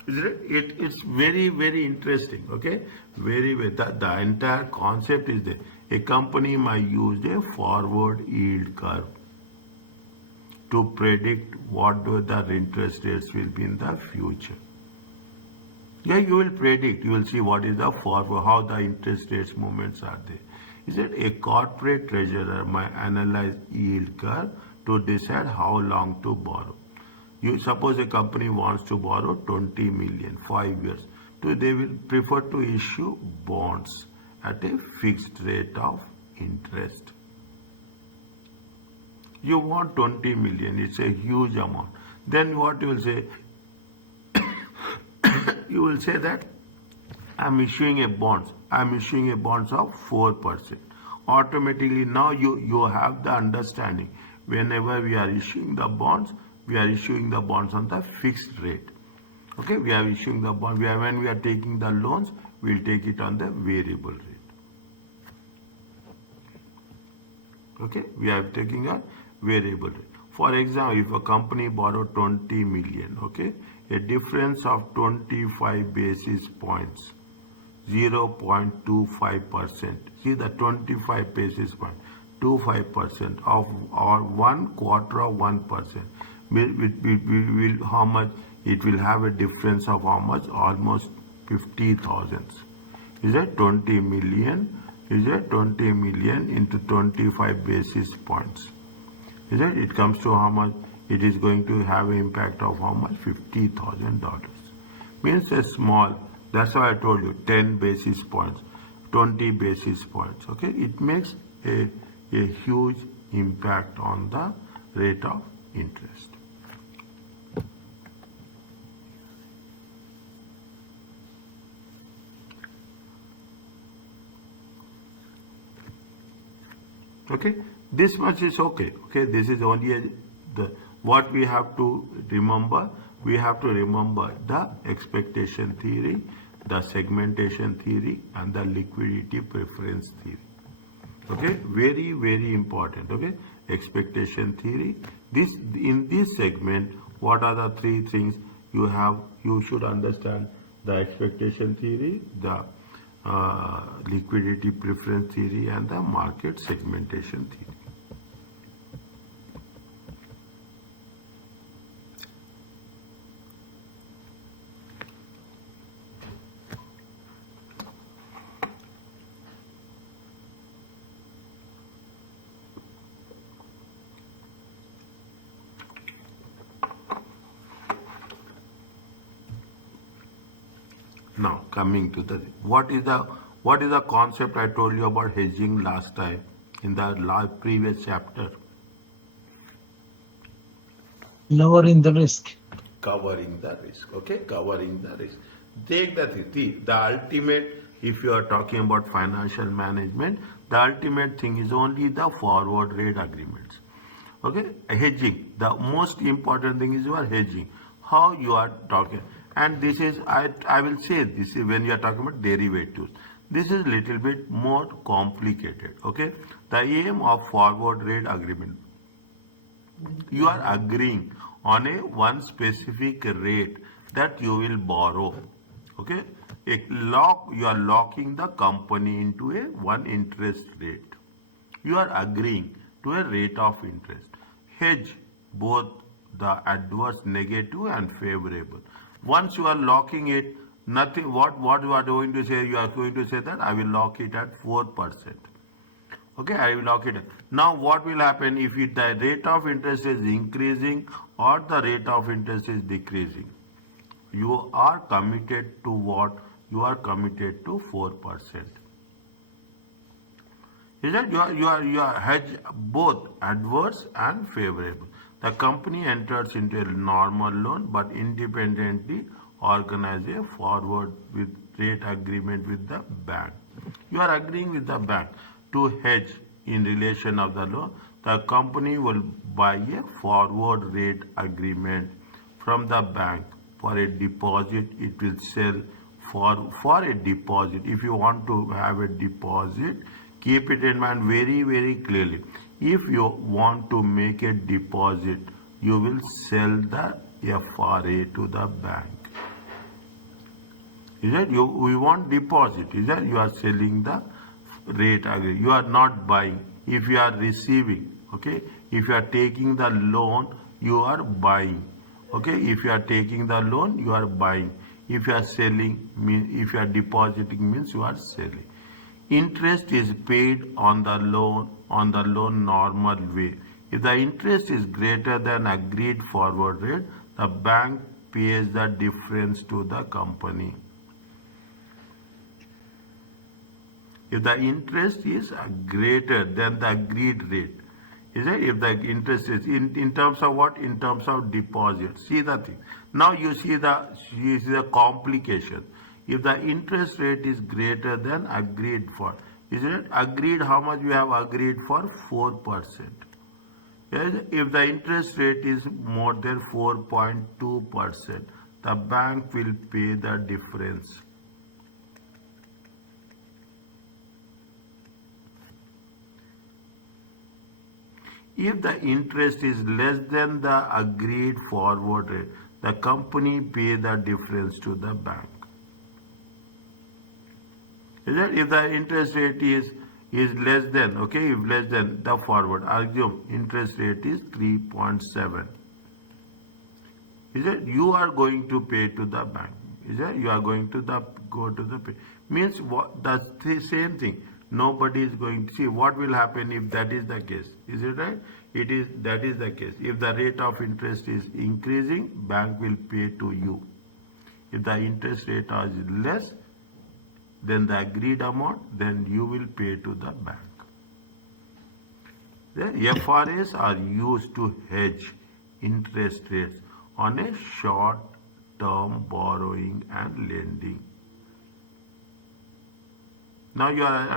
Isn't it? It's very, very interesting. Okay, very. The entire concept is there. A company might use a forward yield curve to predict what the interest rates will be in the future. Yeah, you will predict. You will see what is the forward, how the interest rates movements are there. Is it a corporate treasurer might analyze yield curve to decide how long to borrow? You suppose a company wants to borrow 20 million, 5 years. So they will prefer to issue bonds at a fixed rate of interest. You want 20 million, it's a huge amount. Then what you will say? You will say that I'm issuing a bonds of 4%. Automatically now you have the understanding. Whenever we are issuing the bonds, we are issuing the bonds on the fixed rate. Okay, we are issuing the bond. When we are taking the loans, we will take it on the variable rate. Okay, we are taking a variable rate. For example, if a company borrow 20 million, okay, a difference of 25 basis points, 0.25%. See the 25 basis point, 25% of or 1/4 of 1%. Will how much? It will have a difference of how much? Almost 50,000. Is that 20 million? Is that 20 million into 25 basis points? Is that it comes to how much? It is going to have an impact of how much? $50,000. Means a small. That's why I told you 10 basis points, 20 basis points. Okay, it makes a huge impact on the rate of interest. Okay, this much is okay. Okay, this is only what we have to remember. We have to remember the expectation theory, the segmentation theory, and the liquidity preference theory. Okay, very, very important. Okay, expectation theory. In this segment, what are the three things you should understand? The expectation theory, the liquidity preference theory, and the market segmentation theory. Now coming to the what is the concept I told you about hedging last time in the previous chapter? Lowering the risk. covering the risk. Okay, covering the risk. Take the thing. See, the ultimate, if you are talking about financial management, the ultimate thing is only the forward rate agreements. Okay, hedging. The most important thing is you are hedging. How you are talking, and this is I will say this is when you are talking about derivatives. This is little bit more complicated. Okay, the aim of forward rate agreement, you are agreeing on a one specific rate that you will borrow. Okay, you are locking the company into a one interest rate. You are agreeing to a rate of interest. Hedge both the adverse, negative and favorable. Once you are locking it, nothing, what you are going to say, you are going to say that I will lock it at 4%. Okay, I will lock it. Now what will happen if the rate of interest is increasing or the rate of interest is decreasing? You are committed to what? You are committed to 4%. Is that you are hedge both adverse and favorable. The company enters into a normal loan but independently organize a forward with rate agreement with the bank. You are agreeing with the bank to hedge in relation of the loan. The company will buy a forward rate agreement from the bank for a deposit. It will sell for a deposit. If you want to have a deposit, keep it in mind very clearly. If you want to make a deposit, you will sell the FRA to the bank. Is that we want deposit? Is that you are selling the rate agreement? You are not buying. If you are receiving, okay. If you are taking the loan, you are buying. Okay. If you are taking the loan, you are buying. If you are selling, if you are depositing, means you are selling. Interest is paid on the loan normal way. If the interest is greater than agreed forward rate, the bank pays the difference to the company. If the interest is greater than the agreed rate, is it? If the interest is in terms of what? In terms of deposit. See the thing. Now you see the complication. If the interest rate is greater than agreed for, is it agreed? How much we have agreed for? 4%. Yes? If the interest rate is more than 4.2%, the bank will pay the difference. If the interest is less than the agreed forward rate, the company pay the difference to the bank. Is that if the interest rate is less than, okay, if less than the forward, assume interest rate is 3.7. Is that you are going to pay to the bank? Is that you are going to go to the pay? Means what? That's the same thing. Nobody is going to see what will happen if that is the case. Is it right? That is the case. If the rate of interest is increasing, bank will pay to you. If the interest rate is less than the agreed amount, then you will pay to the bank. The FRAs are used to hedge interest rates on a short term borrowing and lending. Now you are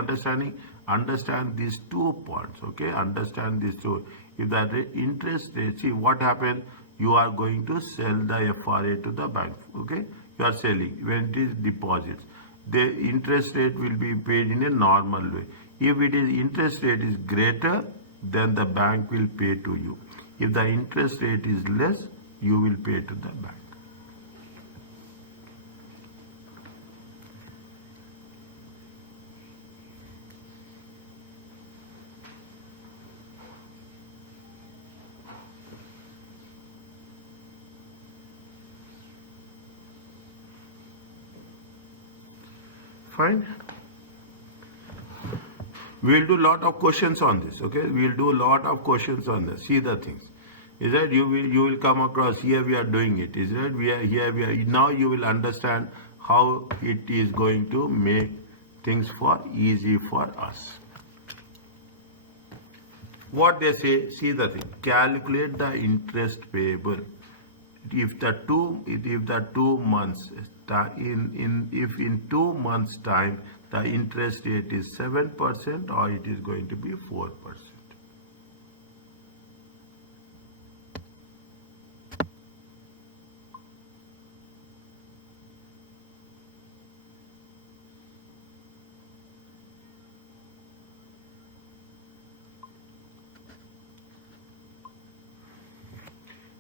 understand these 2 points, okay? Understand these two. If the interest rate, see what happened, you are going to sell the FRA to the bank, okay? You are selling when it is deposits. The interest rate will be paid in a normal way. If it is interest rate is greater, then the bank will pay to you. If the interest rate is less, you will pay to the bank. Fine. We'll do lot of questions on this. Okay, we'll do a lot of questions on this. See the things. Is that you will come across here? We are doing it. Is that we are here? We are now. You will understand how it is going to make things for easy for us. What they say. See the thing. Calculate the interest payable if the 2 months if in 2 months time the interest rate is 7% or it is going to be 4%.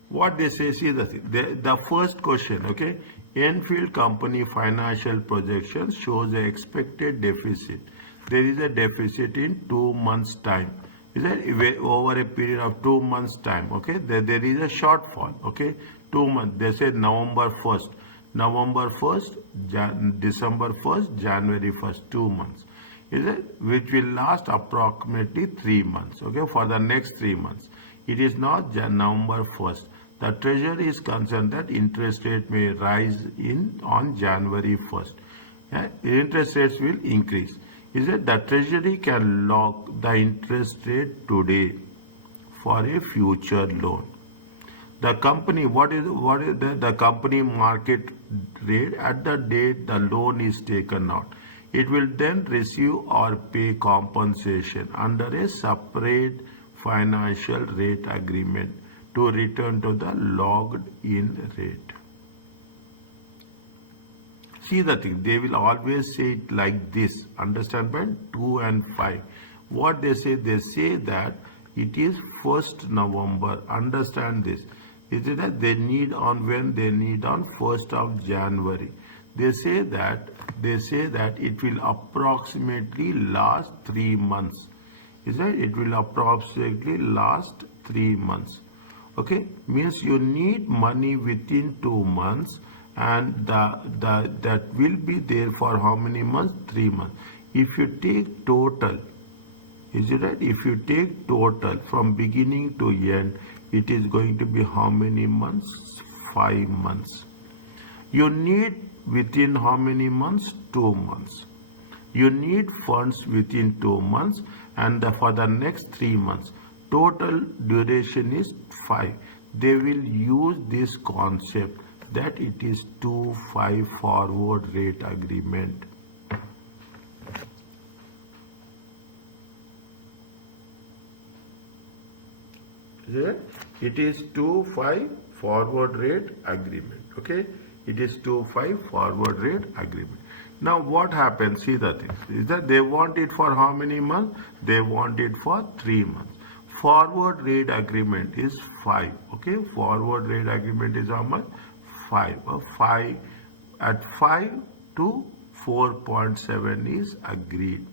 What they say, see the first question, okay? Enfield Company financial projections shows a expected deficit. There is a deficit in 2 months time. Is that over a period of 2 months time? Okay, there is a shortfall. Okay, 2 months. They say November 1st, November 1st, December 1st, January 1st, 2 months. Is it which will last approximately 3 months? Okay, for the next 3 months. It is not November 1st. The Treasury is concerned that interest rate may rise on January 1st. Yeah? Interest rates will increase. Is that the Treasury can lock the interest rate today for a future loan. The company, what is the company market rate at the date the loan is taken out? It will then receive or pay compensation under a separate financial rate agreement to return to the logged in rate. See the thing, they will always say it like this. Understand, point 2 and 5. What they say that it is 1st November. Understand this. Is it that they need on when they need on 1st of January. They say that it will approximately last 3 months. Is that it will approximately last 3 months. Okay, means you need money within 2 months, and that will be there for how many months? 3 months. If you take total, is it right? If you take total from beginning to end, it is going to be how many months? 5 months. You need within how many months? 2 months. You need funds within 2 months, and for the next 3 months. Total duration is 5. They will use this concept that it is 2-5 forward rate agreement. It is 2-5 forward rate agreement. Okay, it is 2-5 forward rate agreement. Now what happens? See the thing is that they want it for how many months? They want it for 3 months. Forward rate agreement is 5. Okay, forward rate agreement is how much? 5. 5 at 5 to 4.7 is agreed.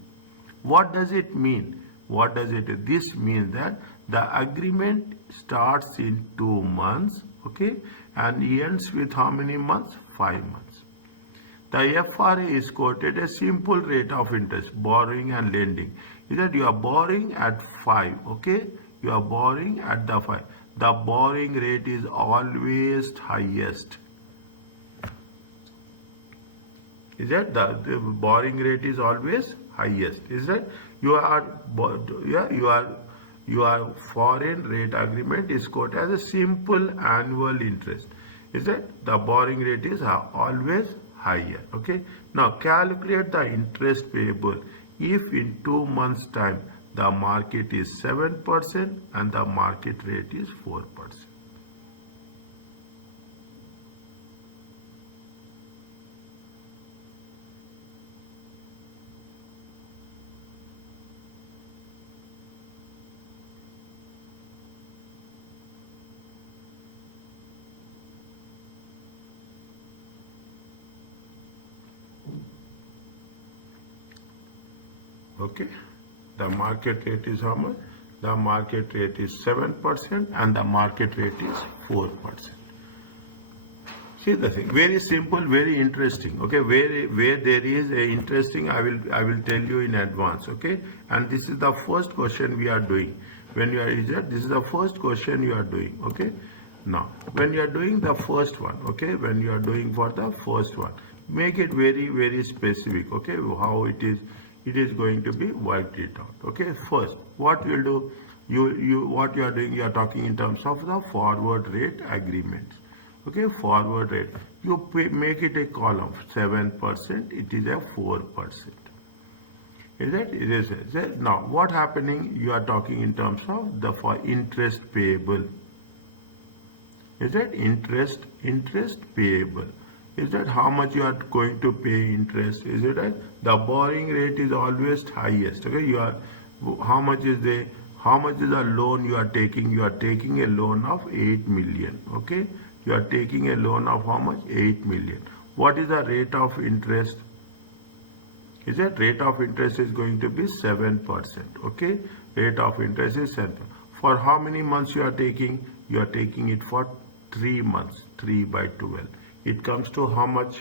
What does it mean? What does it? This means that the agreement starts in 2 months. Okay, and ends with how many months? 5 months. The FRA is quoted a simple rate of interest, borrowing and lending. Is that you are borrowing at 5, okay? You are borrowing at the 5. The borrowing rate is always highest. Is that the borrowing rate is always highest? Is that your foreign rate agreement is quoted as a simple annual interest. Is that the borrowing rate is always higher? Okay, now calculate the interest payable if in 2 months time the market is 7% and the market rate is 4%. Okay, the market rate is how much? The market rate is 7% and the market rate is 4%. See the thing, very simple, very interesting. Okay, where there is a interesting, I will tell you in advance. Okay, and this is the first question we are doing. When you are this is the first question you are doing. Okay, now when you are doing the first one, okay, when you are doing for the first one, make it very specific. Okay, how it is going to be worked it out. Okay, first what you will do, what you are doing, you are talking in terms of the forward rate agreements. Okay, forward rate. You make it a column 7%. It is a 4%. Is that it is now what happening? You are talking in terms of the for interest payable. Is that interest payable? Is that how much you are going to pay interest? Is it right? The borrowing rate is always highest. Okay, you are how much is the how much is the loan you are taking? You are taking a loan of 8 million. Okay, you are taking a loan of how much? 8 million. What is the rate of interest? Is that rate of interest is going to be 7%. Okay, rate of interest is 7%. For how many months you are taking? You are taking it for 3 months. 3 by 12. It comes to how much?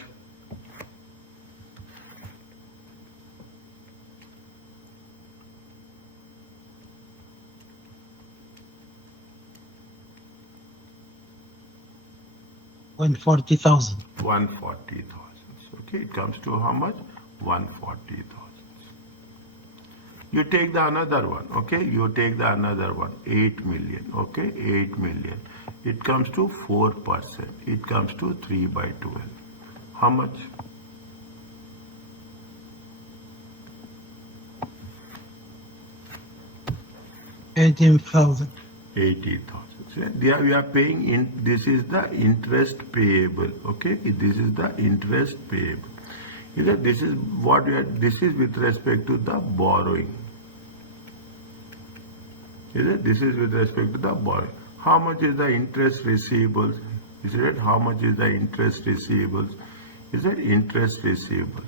$140,000. 140,000. Okay, it comes to how much? 140,000. You take the another one. Okay, you take the another one. 8 million. Okay, 8 million. It comes to 4%. It comes to 3 by 12. How much? $18,000. 80,000. So there we are paying in, this is the interest payable. Okay, this is the interest payable. This is what we are, this is with respect to the borrowing. This is with respect to the borrowing. How much is the interest receivables? Is it how much is the interest receivables? Is it interest receivables?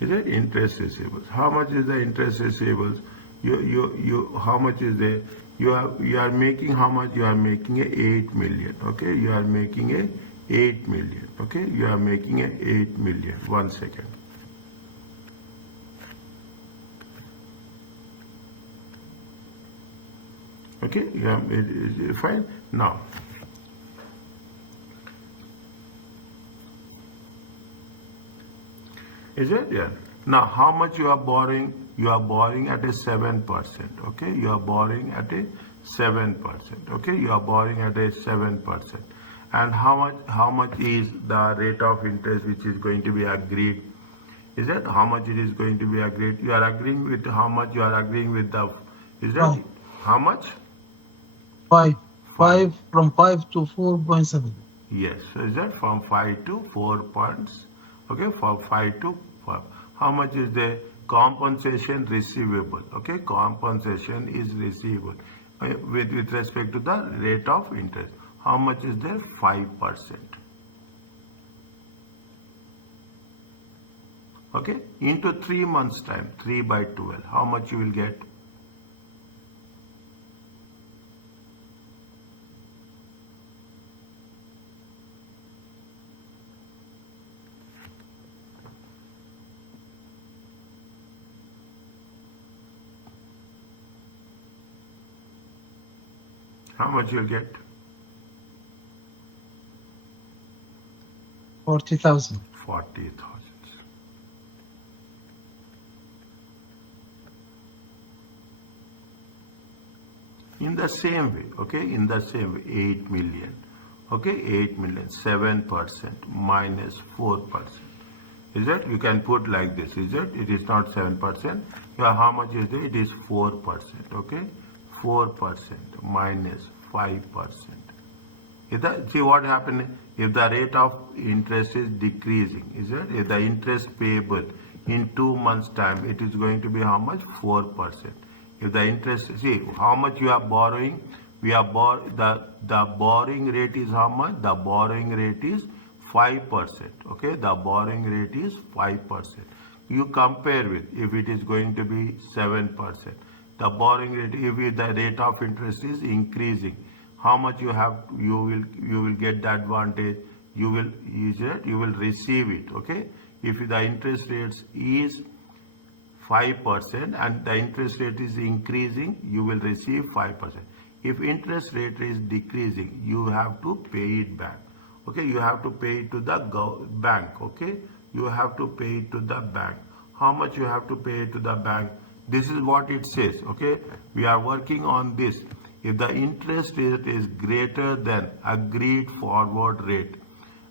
Is it interest receivables? How much is the interest receivables? How much is there? You are making how much? You are making a 8 million. Okay, you are making a 8 million. Okay, you are making a 8 million. 1 second. Okay, yeah, it is fine. Now, is it? Yeah. Now, how much you are borrowing? You are borrowing at a 7%. Okay, you are borrowing at a 7%. Okay, you are borrowing at a 7%. And how much is the rate of interest which is going to be agreed? Is that how much it is going to be agreed? You are agreeing with how much you are agreeing with the, is that Five. how much? Five. 5. From 5 to 4.7. Yes, so is that from 5 to 4 points? Okay, from 5 to 5. How much is the compensation receivable? Okay, compensation is receivable with respect to the rate of interest. How much is there? 5%. Okay, into 3 months time, 3 by 12. How much you will get? How much you'll get? 40,000. 40,000. In the same way, okay, in the same way, 8 million. Okay, 8 million, 7% minus 4%. Is it? You can put like this, is it? It is not 7%. Yeah, how much is it? It is 4%. Okay, 4% minus 5%. See what happened if the rate of interest is decreasing, is it? If the interest payable in 2 months time, it is going to be how much? 4%. If the interest, see how much you are borrowing, we are the borrowing rate is how much? The borrowing rate is 5%. Okay, the borrowing rate is 5%. You compare with if it is going to be 7%. The borrowing rate, if the rate of interest is increasing, how much you have, you will get the advantage, you will use it, you will receive it. Okay, if the interest rates is 5% and the interest rate is increasing, you will receive 5%. If interest rate is decreasing, you have to pay it back. Okay, you have to pay it to the bank. Okay, you have to pay it to the bank. How much you have to pay it to the bank? This is what it says, okay? We are working on this. If the interest rate is greater than agreed forward rate,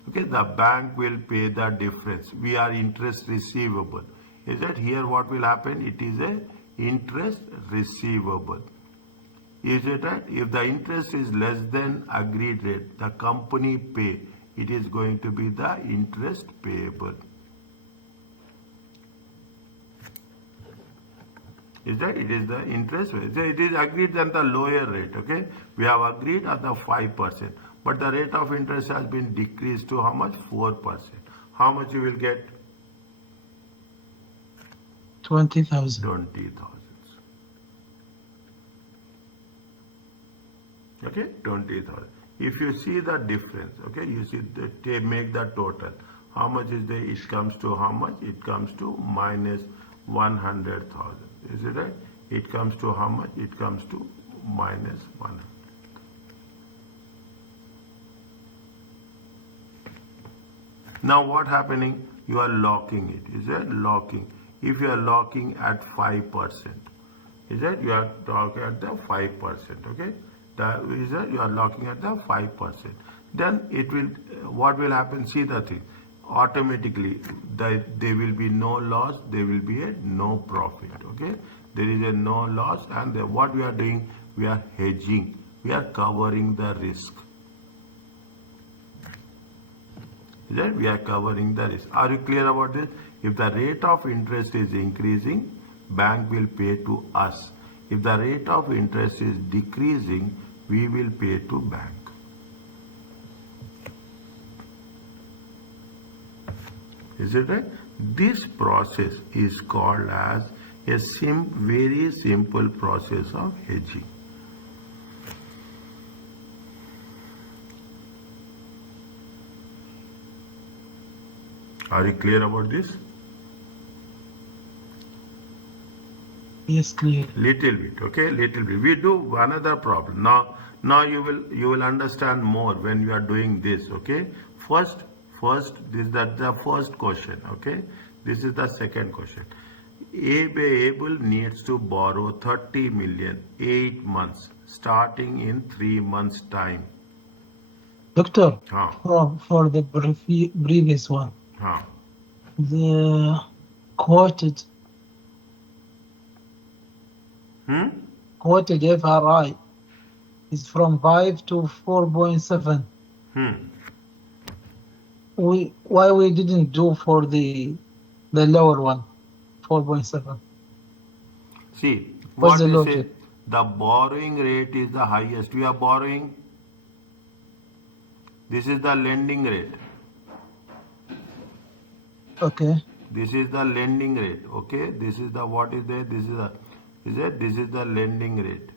okay, the bank will pay the difference. We are interest receivable. Is that here what will happen? It is a interest receivable. Is it right? If the interest is less than agreed rate, the company pay. It is going to be the interest payable. Is that it is the interest rate? So it is agreed than the lower rate. Okay, we have agreed at the 5%, but the rate of interest has been decreased to how much? 4%. How much you will get? 20,000. 20,000. Okay, 20,000. If you see the difference, okay, you see that they make the total. How much is there? It comes to how much? It comes to minus 100,000. Is it right? It comes to how much? It comes to minus 100. Now what happening? You are locking it. Is that locking? If you are locking at 5%, is that you are locking at the 5%? Okay, that is that you are locking at the 5%. Then it will. What will happen? See the thing. Automatically, there will be no loss. There will be a no profit. Okay, there is a no loss, and what we are doing? We are hedging. We are covering the risk. Right? We are covering the risk. Are you clear about this? If the rate of interest is increasing, bank will pay to us. If the rate of interest is decreasing, we will pay to bank. Is it right? This process is called as a very simple process of hedging. Are you clear about this? Yes, clear. Little bit, okay, little bit. We do another problem. Now you will understand more when you are doing this, okay. First, this is the first question, okay. This is the second question. Able needs to borrow 30 million 8 months, starting in 3 months time. Doctor, Huh. for the previous one, Huh. the quoted quoted FRI is from 5 to 4.7. Why we didn't do for the lower one, 4.7? See, What's what the they say, logic? the borrowing rate is the highest. We are borrowing. This is the lending rate. Okay. This is the lending rate. Okay. This is the what is there. This is the lending rate.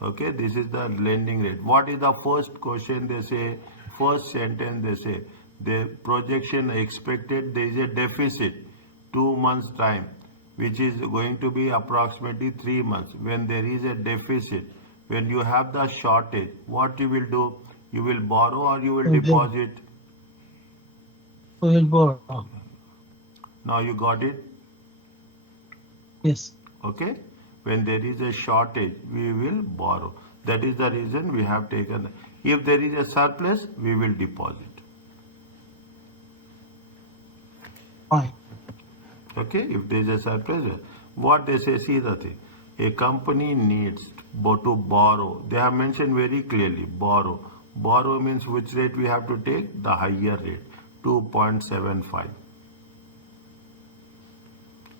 Okay. This is the lending rate. What is the first question they say? First sentence they say the projection expected there is a deficit 2 months time, which is going to be approximately 3 months. When there is a deficit, when you have the shortage, what you will do? You will borrow or you will deposit? We will borrow. Now you got it? Yes. Okay. When there is a shortage, we will borrow. That is the reason we have taken. If there is a surplus, we will deposit. Fine. Okay. If there is a surplus, what they say, see the thing. A company needs to borrow. They have mentioned very clearly, borrow. Borrow means which rate we have to take? The higher rate, 2.75.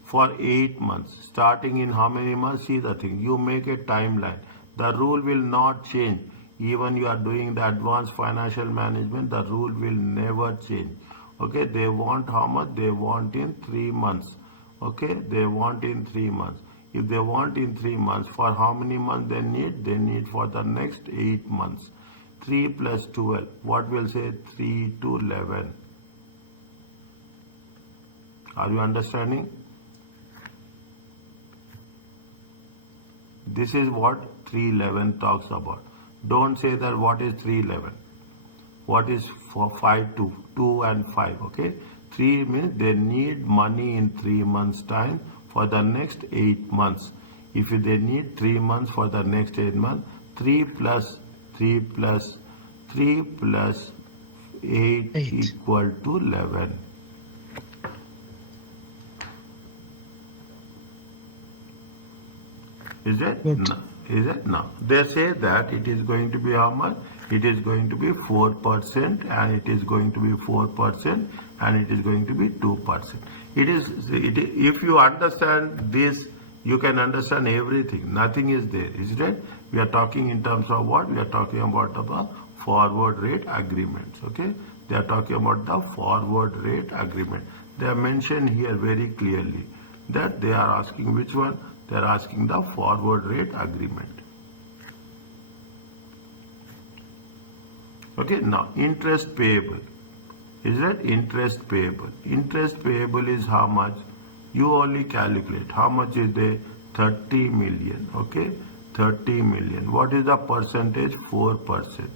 For 8 months, starting in how many months? See the thing. You make a timeline. The rule will not change. Even you are doing the advanced financial management, the rule will never change. Okay, they want how much? They want in 3 months. Okay, they want in 3 months. If they want in 3 months, for how many months they need? They need for the next 8 months. 3 plus 12. What will say? 3 to 11. Are you understanding? This is what 311 talks about. Don't say that what is 311. What is for 5 to 2 and 5, okay? 3 means they need money in 3 months time for the next 8 months. If they need 3 months for the next 8 months, 3 plus 3 plus 3 plus 8 8. equal to 11. Is it? Good. No. Is it? No. They say that it is going to be how much? It is going to be 4% and it is going to be 4% and it is going to be 2%. If you understand this, you can understand everything. Nothing is there, isn't it? We are talking in terms of what? We are talking about the forward rate agreements. Okay? They are talking about the forward rate agreement. They are mentioned here very clearly that they are asking which one? They are asking the forward rate agreement. Okay, now interest payable. Is that interest payable? Interest payable is how much? You only calculate. How much is there? 30 million. Okay, 30 million. What is the percentage? 4%.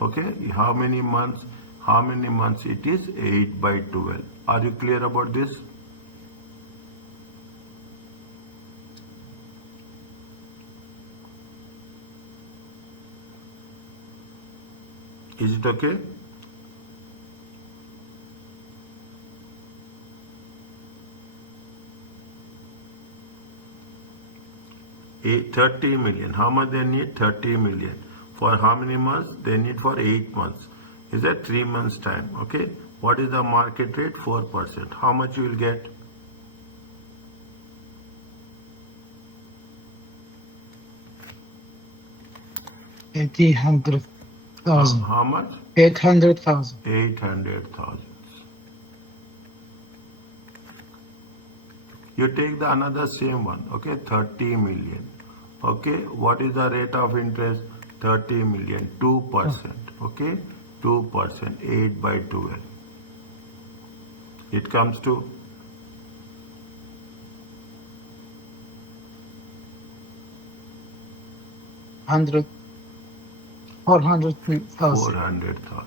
Okay, how many months? How many months it is? 8 by 12. Are you clear about this? Is it okay? A 30 million. How much they need? 30 million. For how many months? They need for 8 months. Is that 3 months time? Okay. What is the market rate? 4%. How much you will get? 800,000. How much? 800,000. 800,000. You take the another same one, okay, 30 million. Okay, what is the rate of interest? 30 million, 2%, okay, 2%, 8 by 12. It comes to 400,000. 400,000.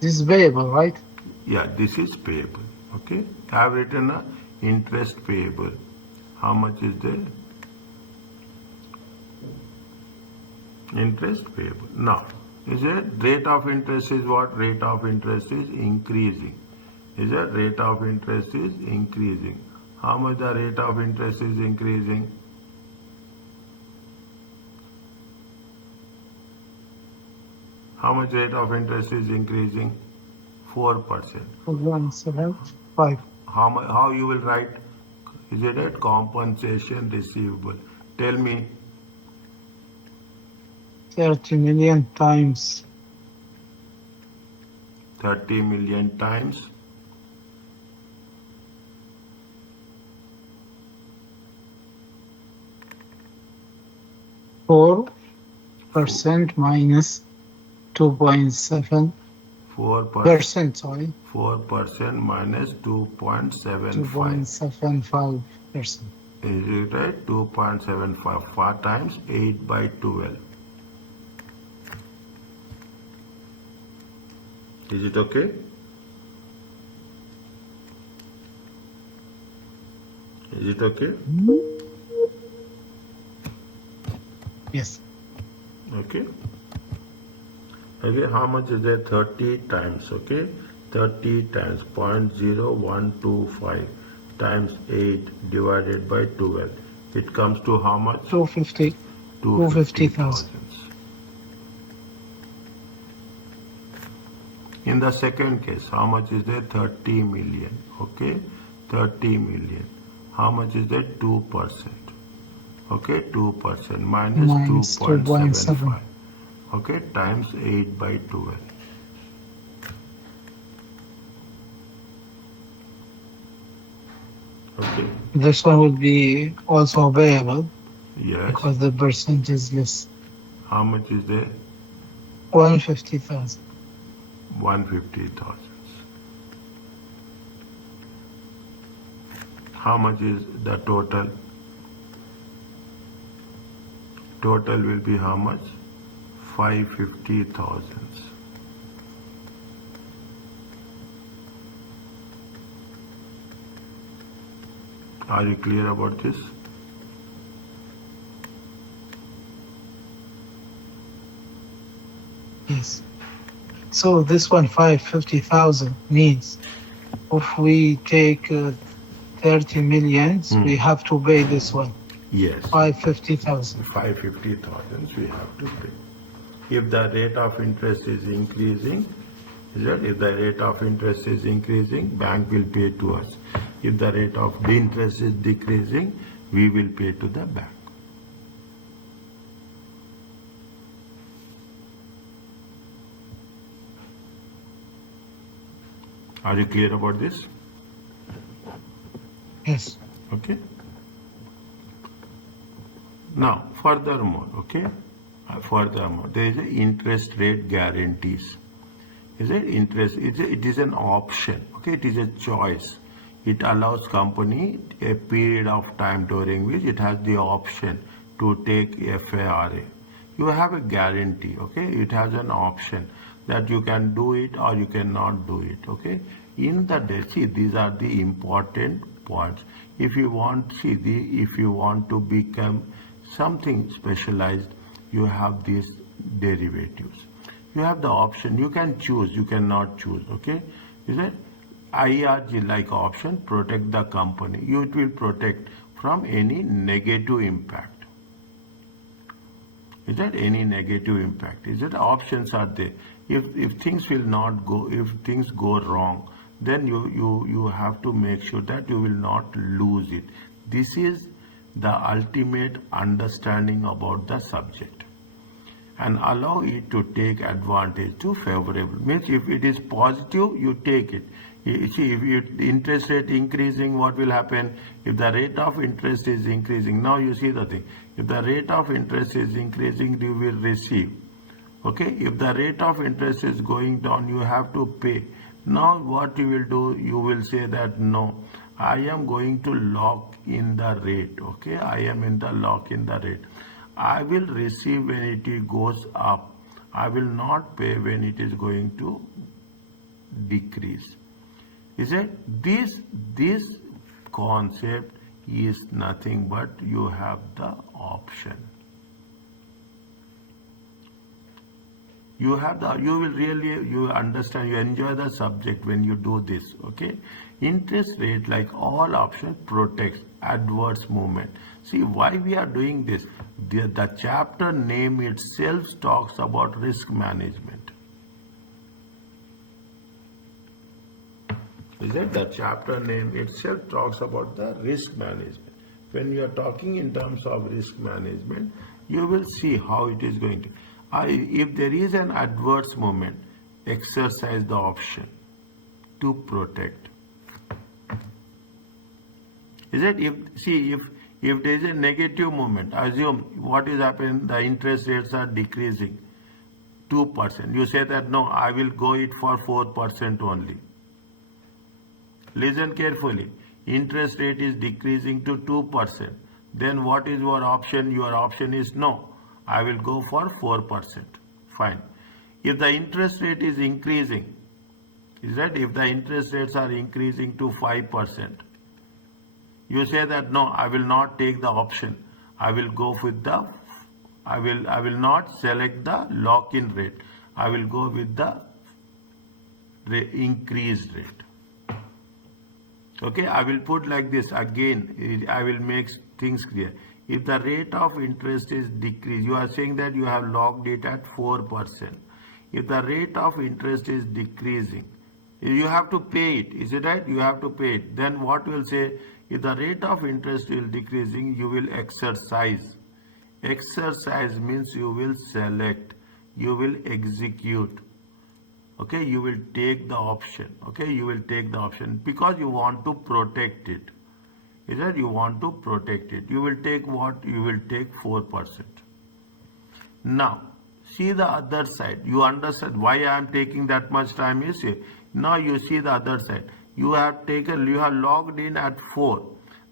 This is payable, right? Yeah, this is payable, okay. I have written a interest payable. How much is there? Interest payable. Now, is it rate of interest is what? Rate of interest is increasing. Is it rate of interest is increasing? How much the rate of interest is increasing? How much rate of interest is increasing? 4%. 175. How you will write? Is it a compensation receivable? Tell me. 30 million times 30 million times 4% minus 2.7%, 4%. sorry, 4% minus 2.75. 2.75%. Is it right? 2.75 4 times 8 by 12. Is it okay? Is it okay? Yes. Okay. Okay, how much is there? 30 times, okay? 30 times 0.0125 times 8 divided by 12. It comes to how much? 250. 250,000. In the second case, how much is there? 30 million, okay? 30 million. How much is that? 2%. Okay, 2% minus Minus 2.7. 2.75. Okay, times 8 by 12. Okay, This one will be also payable yes. because the percent is less. How much is there? 150,000. 150,000. How much is the total? Total will be how much? 550,000. Are you clear about this? Yes. So this one, 550,000 means if we take 30 millions, we have to pay this one, Yes. 550,000. 550,000 we have to pay. If the rate of interest is increasing, is that if the rate of interest is increasing, bank will pay to us. If the rate of the interest is decreasing, we will pay to the bank. Are you clear about this? Yes. Okay. Now, furthermore, okay, furthermore, there is a interest rate guarantees. Is it interest? It is an option. Okay, it is a choice. It allows company a period of time during which it has the option to take FARA. You have a guarantee. Okay, it has an option that you can do it or you cannot do it. Okay, in the see, these are the important points. If you want, if you want to become something specialized, you have these derivatives. You have the option. You can choose. You cannot choose. Okay, is it? IRG like option protect the company. It will protect from any negative impact. Is that any negative impact? Is that options are there? If things will not go, if things go wrong, then you have to make sure that you will not lose it. This is the ultimate understanding about the subject, and allow it to take advantage to favorable. Means if it is positive, you take it. You see, if interest rate increasing, what will happen? If the rate of interest is increasing, now you see the thing. If the rate of interest is increasing, you will receive. Okay, if the rate of interest is going down, you have to pay. Now what you will do, you will say that no, I am going to lock in the rate. Okay, I am in the lock in the rate. I will receive when it goes up. I will not pay when it is going to decrease. Is it? This concept is nothing but you have the option. You have the, you will really, you understand, you enjoy the subject when you do this. Okay, interest rate, like all options, protects adverse movement. See why we are doing this. The chapter name itself talks about risk management. Is it? The chapter name itself talks about the risk management. When you are talking in terms of risk management, you will see how it is going to. If there is an adverse moment, exercise the option to protect. Is it? If there is a negative moment, assume what is happening, the interest rates are decreasing 2%. You say that no, I will go it for 4% only. Listen carefully. Interest rate is decreasing to 2%. Then what is your option? Your option is no, I will go for 4%. Fine. If the interest rate is increasing, is that if the interest rates are increasing to 5%, you say that no, I will not take the option. I will go with the, I will not select the lock-in rate. I will go with the increased rate. Okay, I will put like this again. I will make things clear. If the rate of interest is decreased, you are saying that you have locked it at 4%. If the rate of interest is decreasing, you have to pay it. Is it right? You have to pay it. Then what will say? If the rate of interest will decreasing, you will exercise. Exercise means you will select, you will execute. Okay, you will take the option. Okay, you will take the option because you want to protect it. Is that you want to protect it? You will take what? You will take 4%. Now, see the other side. You understand why I am taking that much time is here. Now you see the other side. You have taken, you have logged in at 4.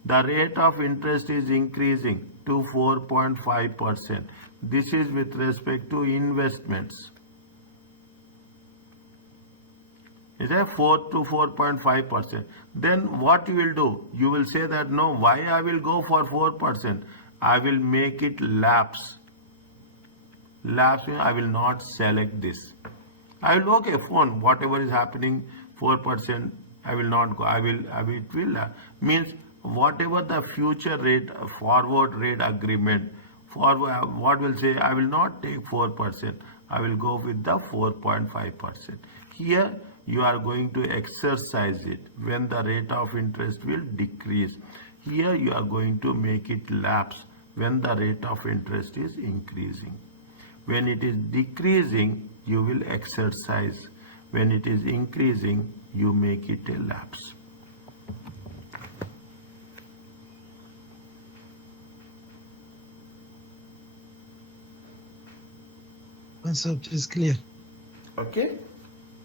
The rate of interest is increasing to 4.5%. This is with respect to investments. Is that 4 to 4.5%? Then what you will do? You will say that no, why I will go for 4%? I will make it lapse. Lapse means I will not select this. I will okay phone whatever is happening 4%. I will not go. It will means whatever the future rate forward rate agreement for what will say I will not take 4%. I will go with the 4.5%. Here you are going to exercise it when the rate of interest will decrease. Here you are going to make it lapse when the rate of interest is increasing. When it is decreasing, you will exercise. When it is increasing, you make it a lapse. Concept is clear. Okay?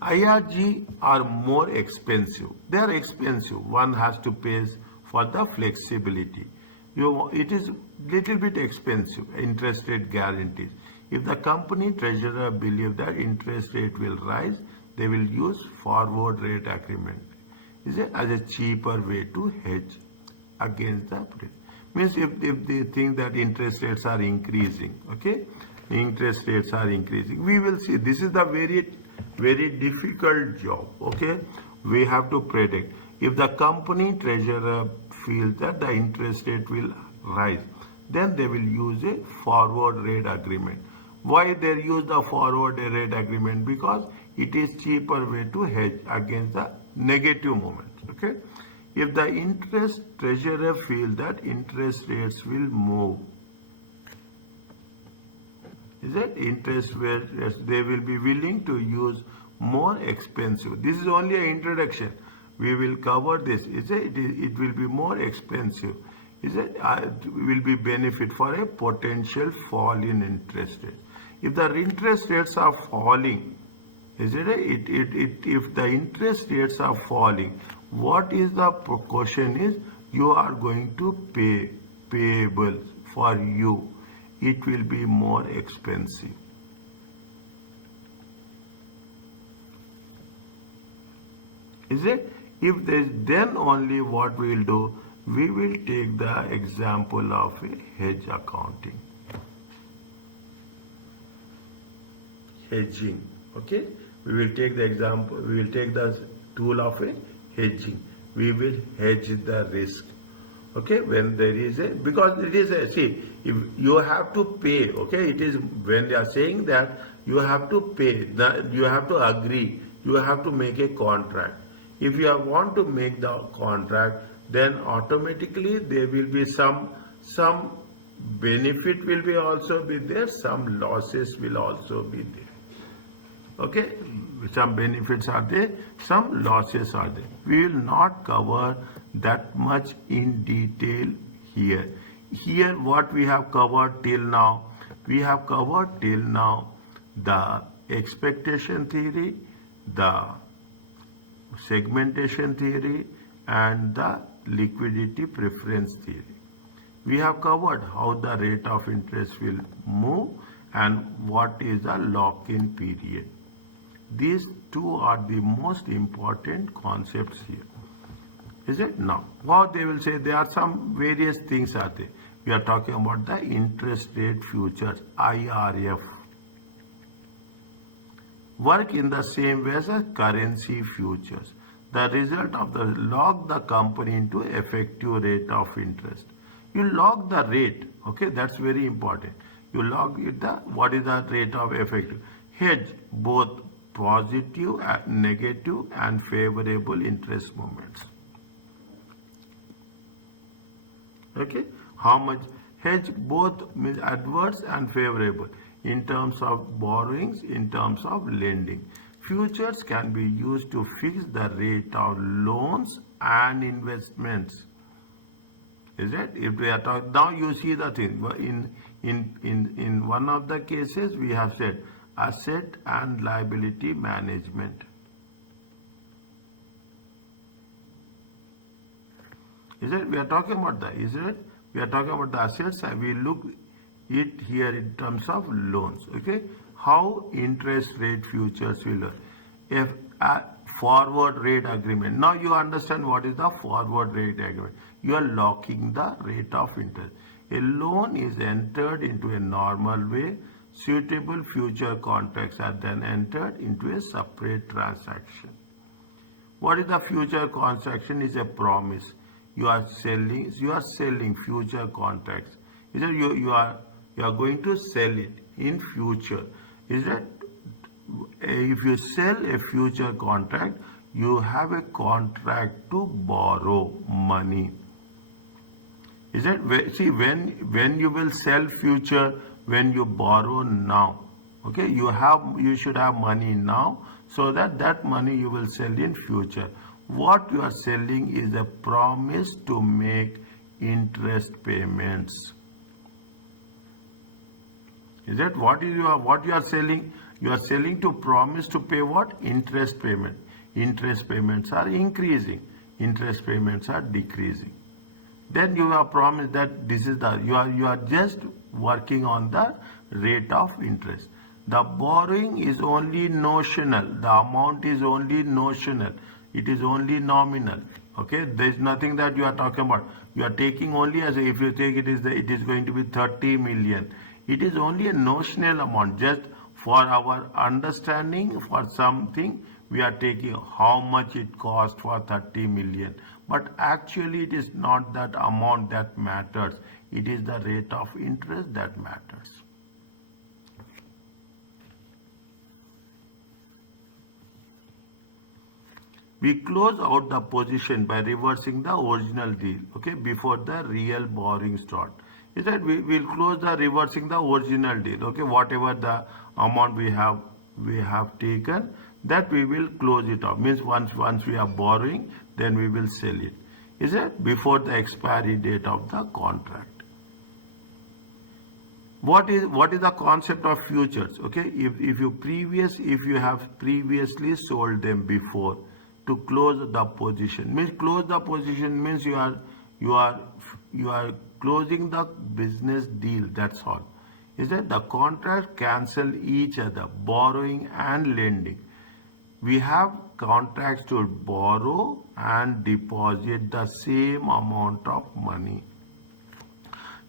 IRG are more expensive. They are expensive. One has to pay for the flexibility. It is little bit expensive, interest rate guarantees. If the company treasurer believe that interest rate will rise, they will use forward rate agreement. Is it as a cheaper way to hedge against the rate. Means if they think that interest rates are increasing, okay, interest rates are increasing. We will see. This is the very difficult job. Okay, we have to predict. If the company treasurer feels that the interest rate will rise, then they will use a forward rate agreement. Why they use the forward rate agreement? Because it is cheaper way to hedge against the negative moments. Okay, if the interest treasurer feels that interest rates will move, is it interest rates, they will be willing to use more expensive. This is only an introduction. We will cover this. It will be more expensive. Is it will be benefit for a potential fall in interest rates. If the interest rates are falling, is it if the interest rates are falling, what is the question is you are going to payable for you. It will be more expensive. Is it? If there is, then only what we will do, we will take the example of a hedge accounting. Hedging. Okay? We will take the example, we will take the tool of a hedging. We will hedge the risk. Okay, when there is a, because it is a, see, if you have to pay, okay, it is when they are saying that you have to pay, you have to agree, you have to make a contract. If you want to make the contract, then automatically there will be some benefit will be also be there, some losses will also be there. Okay, some benefits are there, some losses are there. We will not cover that much in detail here. Here what we have covered till now, we have covered till now the expectation theory, the segmentation theory and the liquidity preference theory. We have covered how the rate of interest will move and what is a lock-in period. These two are the most important concepts here. Is it? Now, what they will say, there are some various things are there. We are talking about the interest rate futures, IRF. Work in the same way as a currency futures. The result of the lock the company into effective rate of interest. You lock the rate, okay, that's very important. You lock it what is the rate of effective. Hedge both positive, negative and favorable interest movements. Okay, how much hedge both means adverse and favorable in terms of borrowings, in terms of lending. Futures can be used to fix the rate of loans and investments. Is it? If we are talking now, you see the thing in one of the cases we have said asset and liability management. Is it? We are talking about the, is it? We are talking about the assets and we look it here in terms of loans. Okay? How interest rate futures will, if forward rate agreement. Now you understand what is the forward rate agreement. You are locking the rate of interest. A loan is entered into a normal way. Suitable future contracts are then entered into a separate transaction. What is the future transaction? Is a promise. You are selling future contracts. Is that you are going to sell it in future. Is that if you sell a future contract, you have a contract to borrow money. Is that see when you will sell future, when you borrow now, okay, you should have money now, so that money you will sell in future. What you are selling is a promise to make interest payments. Is that what you are selling? You are selling to promise to pay what? Interest payment. Interest payments are increasing. Interest payments are decreasing. Then you are promised that this is you are just working on the rate of interest. The borrowing is only notional. The amount is only notional. It is only nominal. Okay, there is nothing that you are talking about. You are taking only as if you take it is going to be 30 million. It is only a notional amount. Just for our understanding, for something we are taking how much it cost for 30 million. But actually it is not that amount that matters. It is the rate of interest that matters. We close out the position by reversing the original deal, okay, before the real borrowing start. Is that we will close the reversing the original deal, okay, whatever the amount we have taken, that we will close it off. Means once we are borrowing, then we will sell it. Is it before the expiry date of the contract? What is the concept of futures? Okay, if you have previously sold them before, to close the position means you are closing the business deal. That's all. Is that the contract cancel each other, borrowing and lending. We have contracts to borrow and deposit the same amount of money.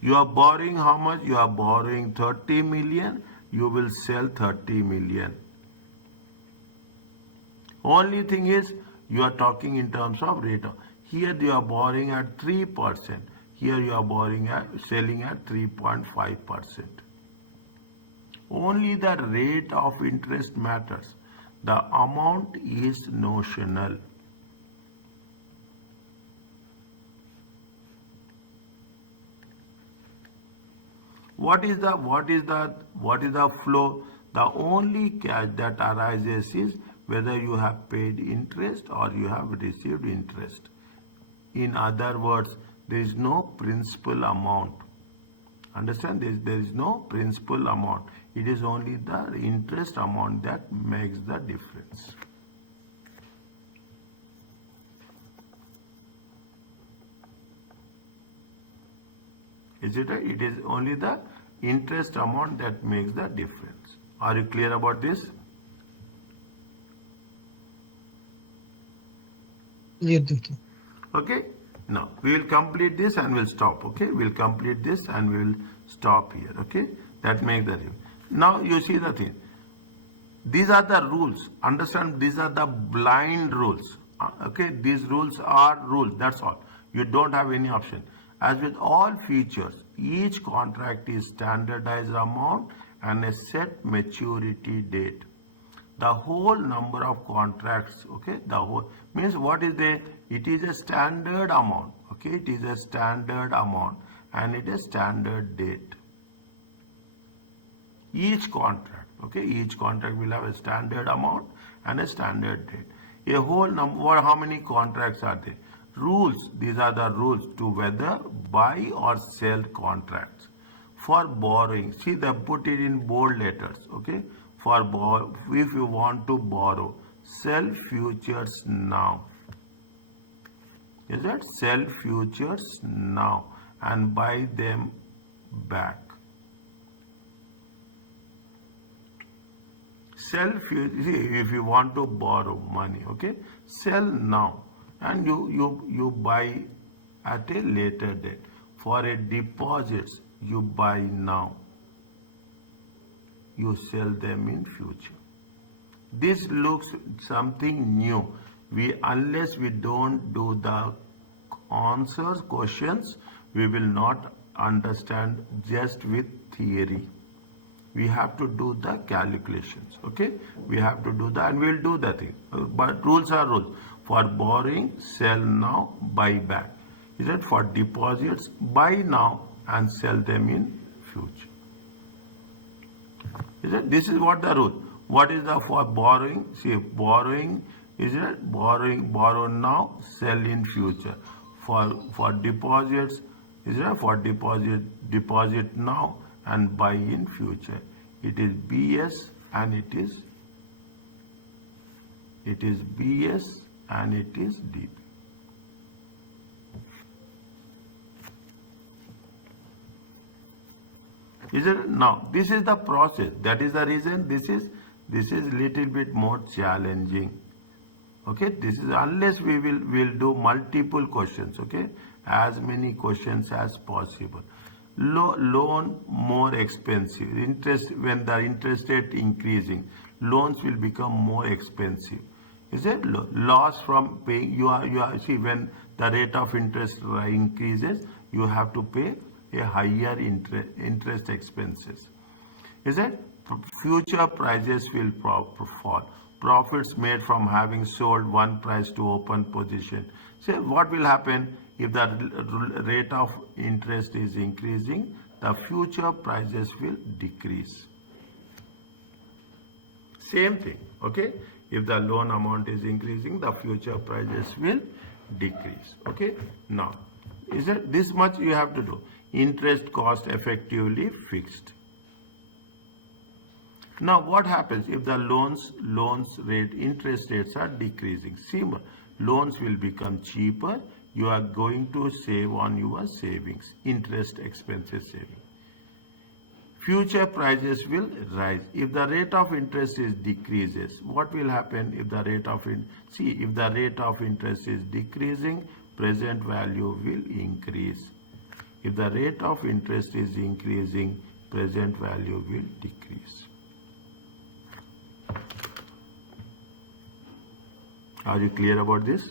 You are borrowing how much? You are borrowing 30 million. You will sell 30 million. Only thing is you are talking in terms of rate. Here you are borrowing at 3%. Here you are selling at 3.5%. Only the rate of interest matters. The amount is notional. What is the flow? The only cash that arises is whether you have paid interest or you have received interest. In other words, there is no principal amount. Understand? There is no principal amount. It is only the interest amount that makes the difference. Is it right? It is only the interest amount that makes the difference. Are you clear about this? Clear, doctor. Okay. Now we will complete this and we'll stop. Okay. We'll complete this and we will stop here. Okay. That makes the difference. Now you see the thing. These are the rules. Understand? These are the blind rules. Okay. These rules are rules. That's all. You don't have any option. As with all features, each contract is standardized amount and a set maturity date. The whole number of contracts, okay, the whole means what is the, it is a standard amount, okay, it is a standard amount and it is standard date. Each contract, okay, each contract will have a standard amount and a standard date. A whole number, how many contracts are there? Rules, these are the rules to whether buy or sell contracts. For borrowing, see they put it in bold letters, okay. For if you want to borrow, sell futures now. Is that sell futures now and buy them back. sell see, if you want to borrow money, okay, sell now and you buy at a later date. For a deposits, you buy now, you sell them in future. This looks something new. Unless we don't do the answers, questions, we will not understand just with theory. We have to do the calculations, okay? We have to do that and we'll do the thing. But rules are rules. For borrowing, sell now, buy back. Is it? For deposits, buy now and sell them in future. Is it? This is what the rule. What is the for borrowing? See, borrowing, is it? Borrow now, sell in future. For deposits, is it? For deposit now and buy in future. It is BS and it is BS and it is DB. Is it? Now this is the process. That is the reason this is little bit more challenging. Okay, this is unless we'll do multiple questions. Okay, as many questions as possible. Loan more expensive. Interest, when the interest rate increasing, loans will become more expensive. Is it? Loss from paying. You are see, when the rate of interest increases, you have to pay a higher interest expenses. Is it? Future prices will fall. Profits made from having sold one price to open position. So what will happen if the rate of interest is increasing? The future prices will decrease. Same thing, okay? If the loan amount is increasing, the future prices will decrease. Okay? Now, is it this much you have to do? Interest cost effectively fixed. Now what happens if the loans rate, interest rates are decreasing? Similar, loans will become cheaper. You are going to save on your savings, interest expenses saving. Future prices will rise. If the rate of interest is decreases, what will happen if the rate of if the rate of interest is decreasing, present value will increase. If the rate of interest is increasing, present value will decrease. Are you clear about this?